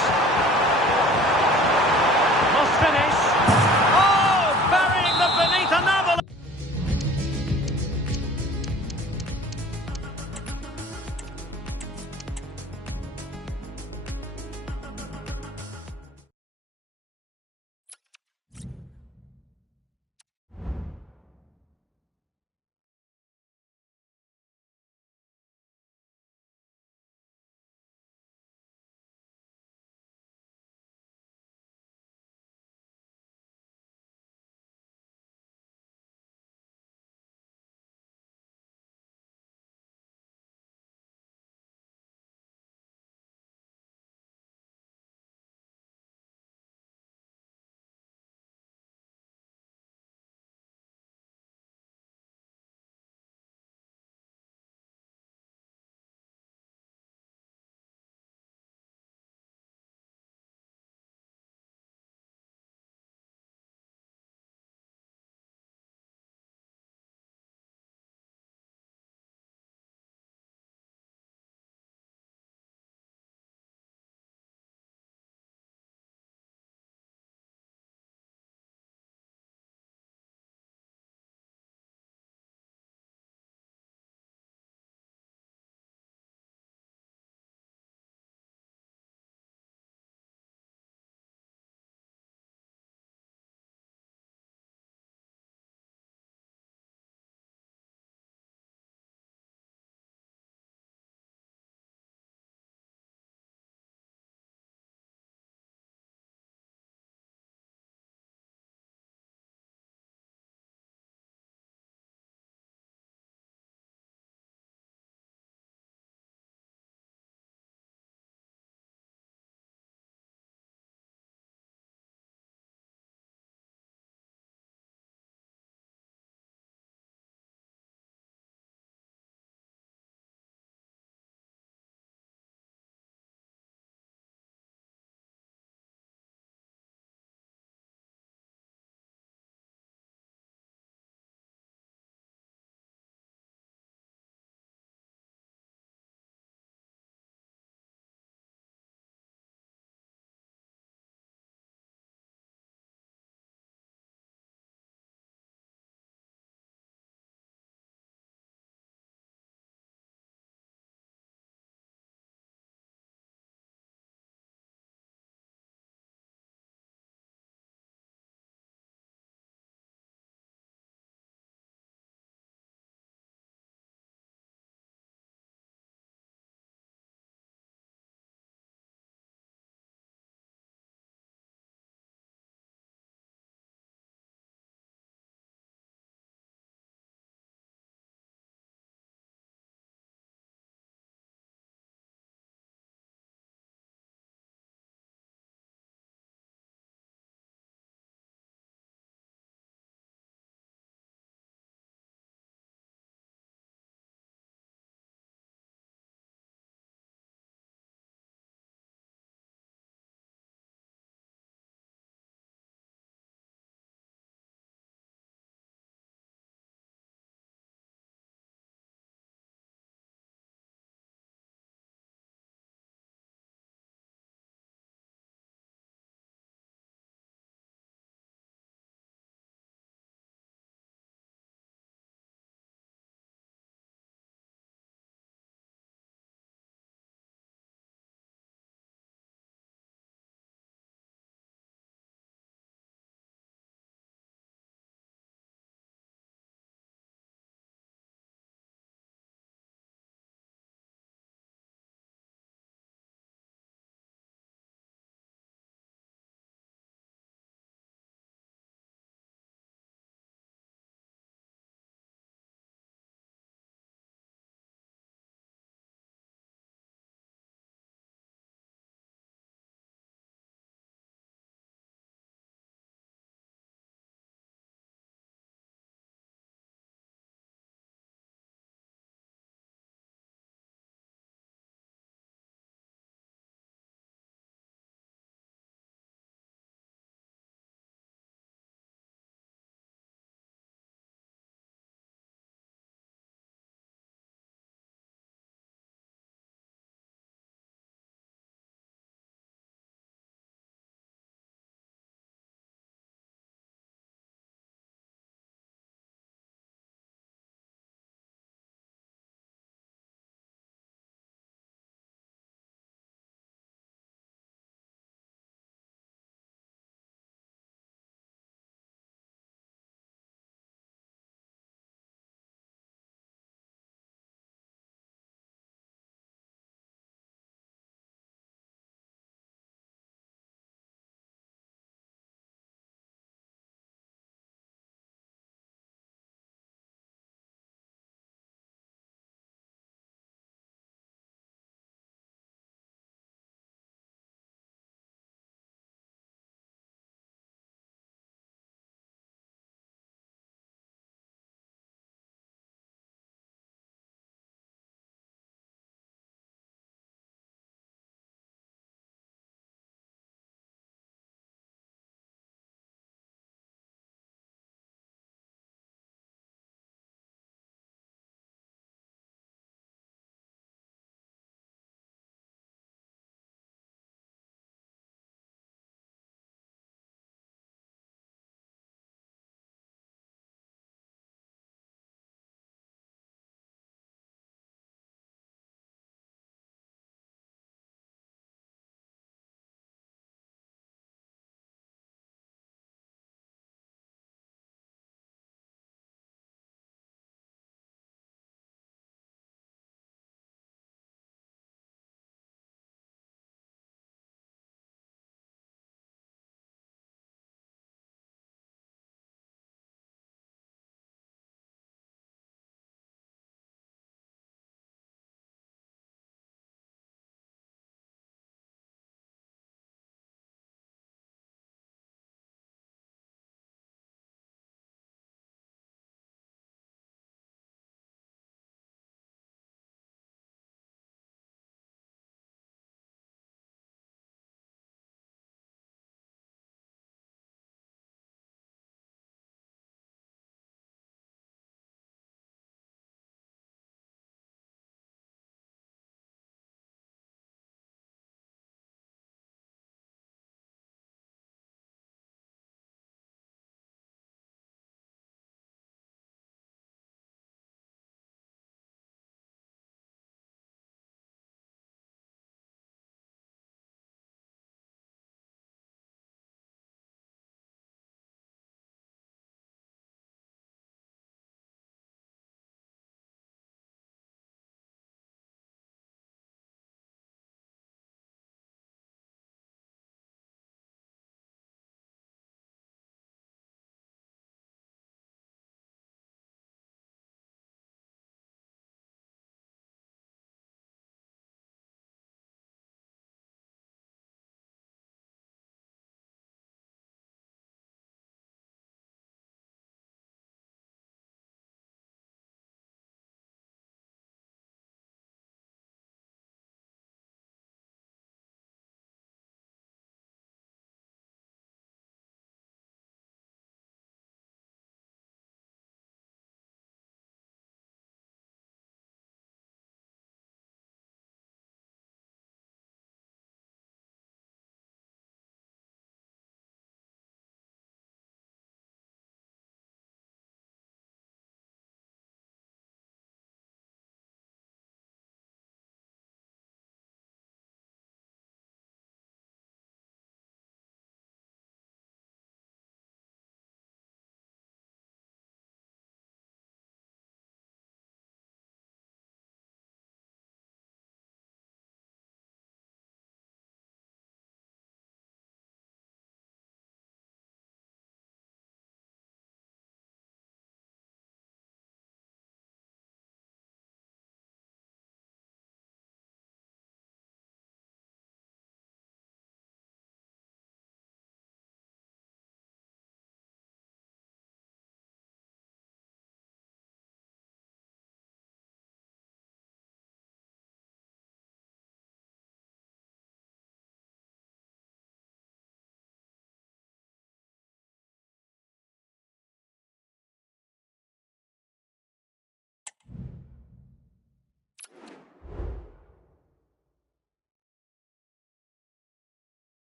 Must finish. Oh, burying the beneath another.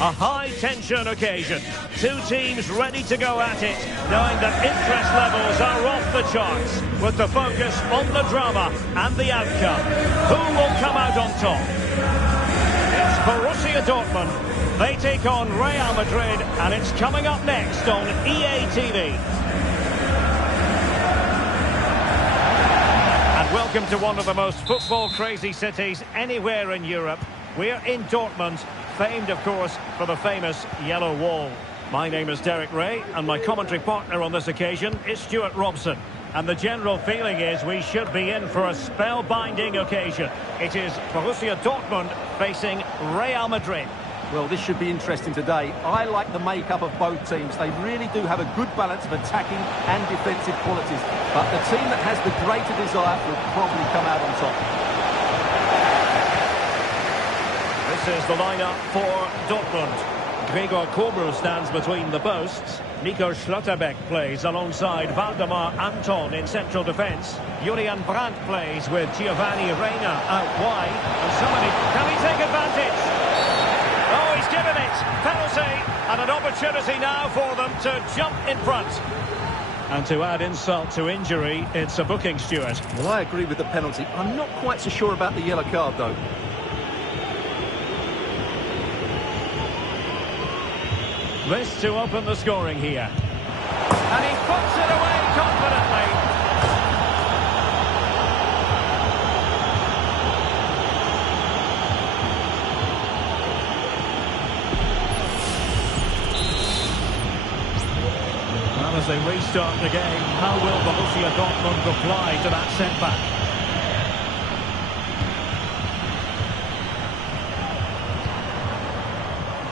A high-tension occasion. Two teams ready to go at it, knowing that interest levels are off the charts, with the focus on the drama and the outcome. Who will come out on top? It's Borussia Dortmund. They take on Real Madrid, and it's coming up next on EA TV. And welcome to one of the most football-crazy cities anywhere in Europe. We're in Dortmund, famed, of course, for the famous Yellow Wall. My name is Derek Ray, and my commentary partner on this occasion is Stuart Robson. And the general feeling is we should be in for a spellbinding occasion. It is Borussia Dortmund facing Real Madrid. Well, this should be interesting today. I like the makeup of both teams. They really do have a good balance of attacking and defensive qualities. But the team that has the greater desire will probably come out on top. This is the lineup for Dortmund. Gregor Kobel stands between the posts. Nico Schlotterbeck plays alongside Valdemar Anton in central defence. Julian Brandt plays with Giovanni Reina out wide. And somebody, can he take advantage? Oh, he's given it. Penalty. And an opportunity now for them to jump in front. And to add insult to injury, it's a booking, Stuart. Well, I agree with the penalty. I'm not quite so sure about the yellow card, though. This to open the scoring here. And he puts it away confidently. Well, as they restart the game, how will Borussia Dortmund reply to that setback?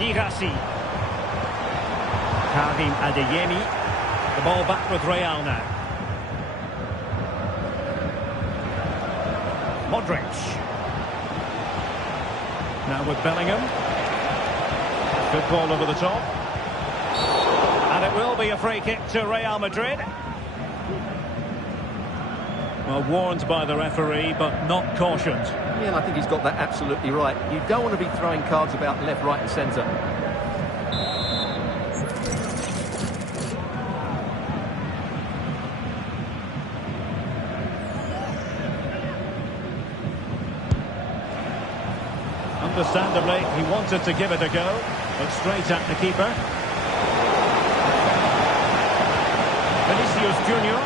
Girassi. Karim Adeyemi. The ball back with Real now. Modric. Now with Bellingham. Good ball over the top. And it will be a free kick to Real Madrid. Well, warned by the referee, but not cautioned. Yeah, and I think he's got that absolutely right. You don't want to be throwing cards about left, right and centre. Understandably, he wanted to give it a go, but straight at the keeper. Vinicius Junior.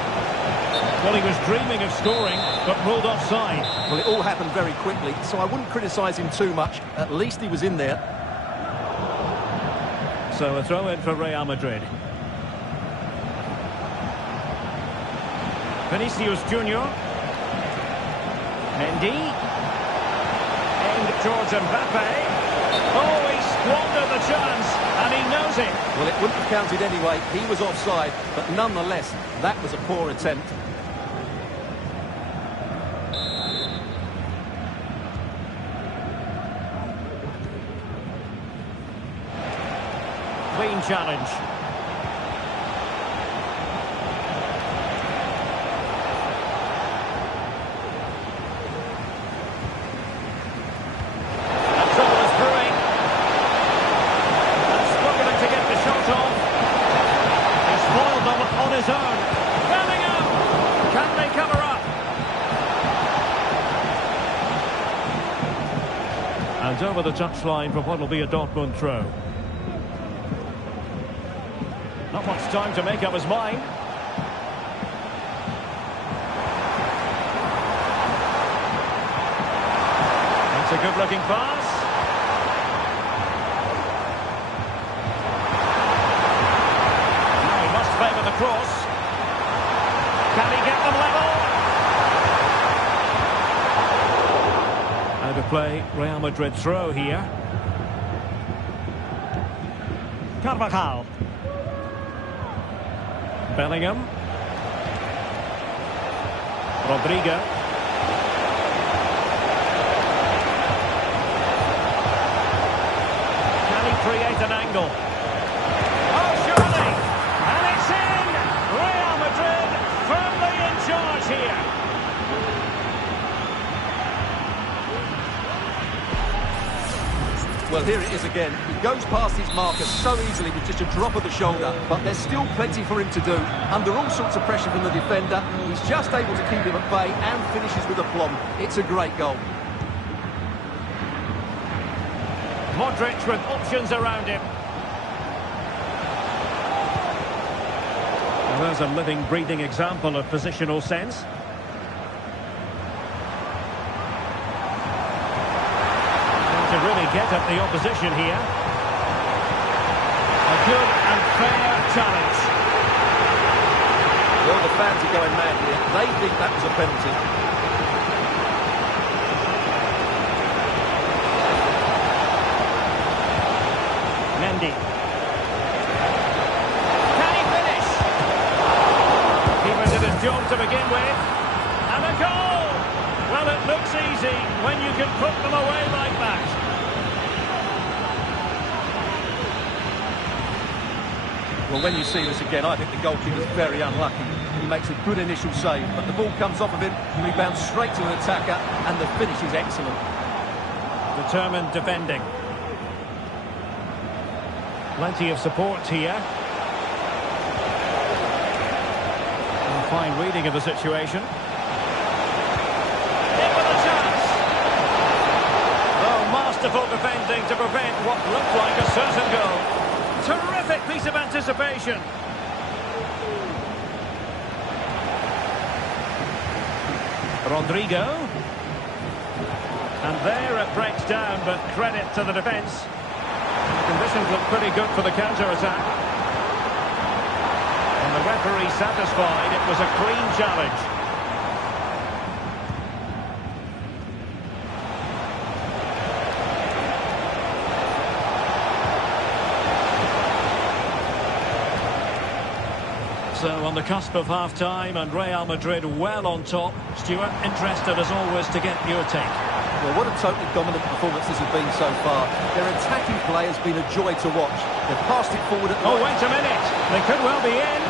Well, he was dreaming of scoring, but ruled offside. Well, it all happened very quickly, so I wouldn't criticise him too much. At least he was in there. So a throw in for Real Madrid. Vinicius Junior. Mendy. George Mbappe. Oh, he squandered the chance, and he knows it. Well, it wouldn't have counted anyway. He was offside, but nonetheless, that was a poor attempt. Clean challenge. And over the touchline for what will be a Dortmund throw. Not much time to make up his mind. That's a good-looking pass. Now he must favour the cross. Can he get them level? To play Real Madrid throw here. Carvajal. Bellingham. Rodrigo. Can he create an angle? Oh, surely! And it's in! Real Madrid firmly in charge here. Well, Well, here it is again. He goes past his marker so easily with just a drop of the shoulder, but there's still plenty for him to do. Under all sorts of pressure from the defender, he's just able to keep him at bay and finishes with aplomb. It's a great goal. Modric with options around him. Well, there's a living, breathing example of positional sense. To really get at the opposition here. A good and fair challenge. Well, the fans are going mad here. They think that was a penalty. Mendy. Can he finish? Keeper did his job to begin with. And a goal! Well, it looks easy when you can put them away like that. Well, when you see this again, I think the goalkeeper's very unlucky. He makes a good initial save, but the ball comes off of him, he rebounds straight to an attacker, and the finish is excellent. Determined defending. Plenty of support here. A fine reading of the situation. In with a chance. Oh, masterful defending to prevent what looked like a certain goal. Terrific piece of anticipation. Rodrigo. And there it breaks down, but credit to the defence. Conditions look pretty good for the counter-attack. And the referee satisfied it was a clean challenge. So on the cusp of half-time and Real Madrid well on top. Stuart, interested as always to get your take. Well, what a totally dominant performance this has been so far. Their attacking play has been a joy to watch. They've passed it forward at... Oh, wait a minute. They could well be in.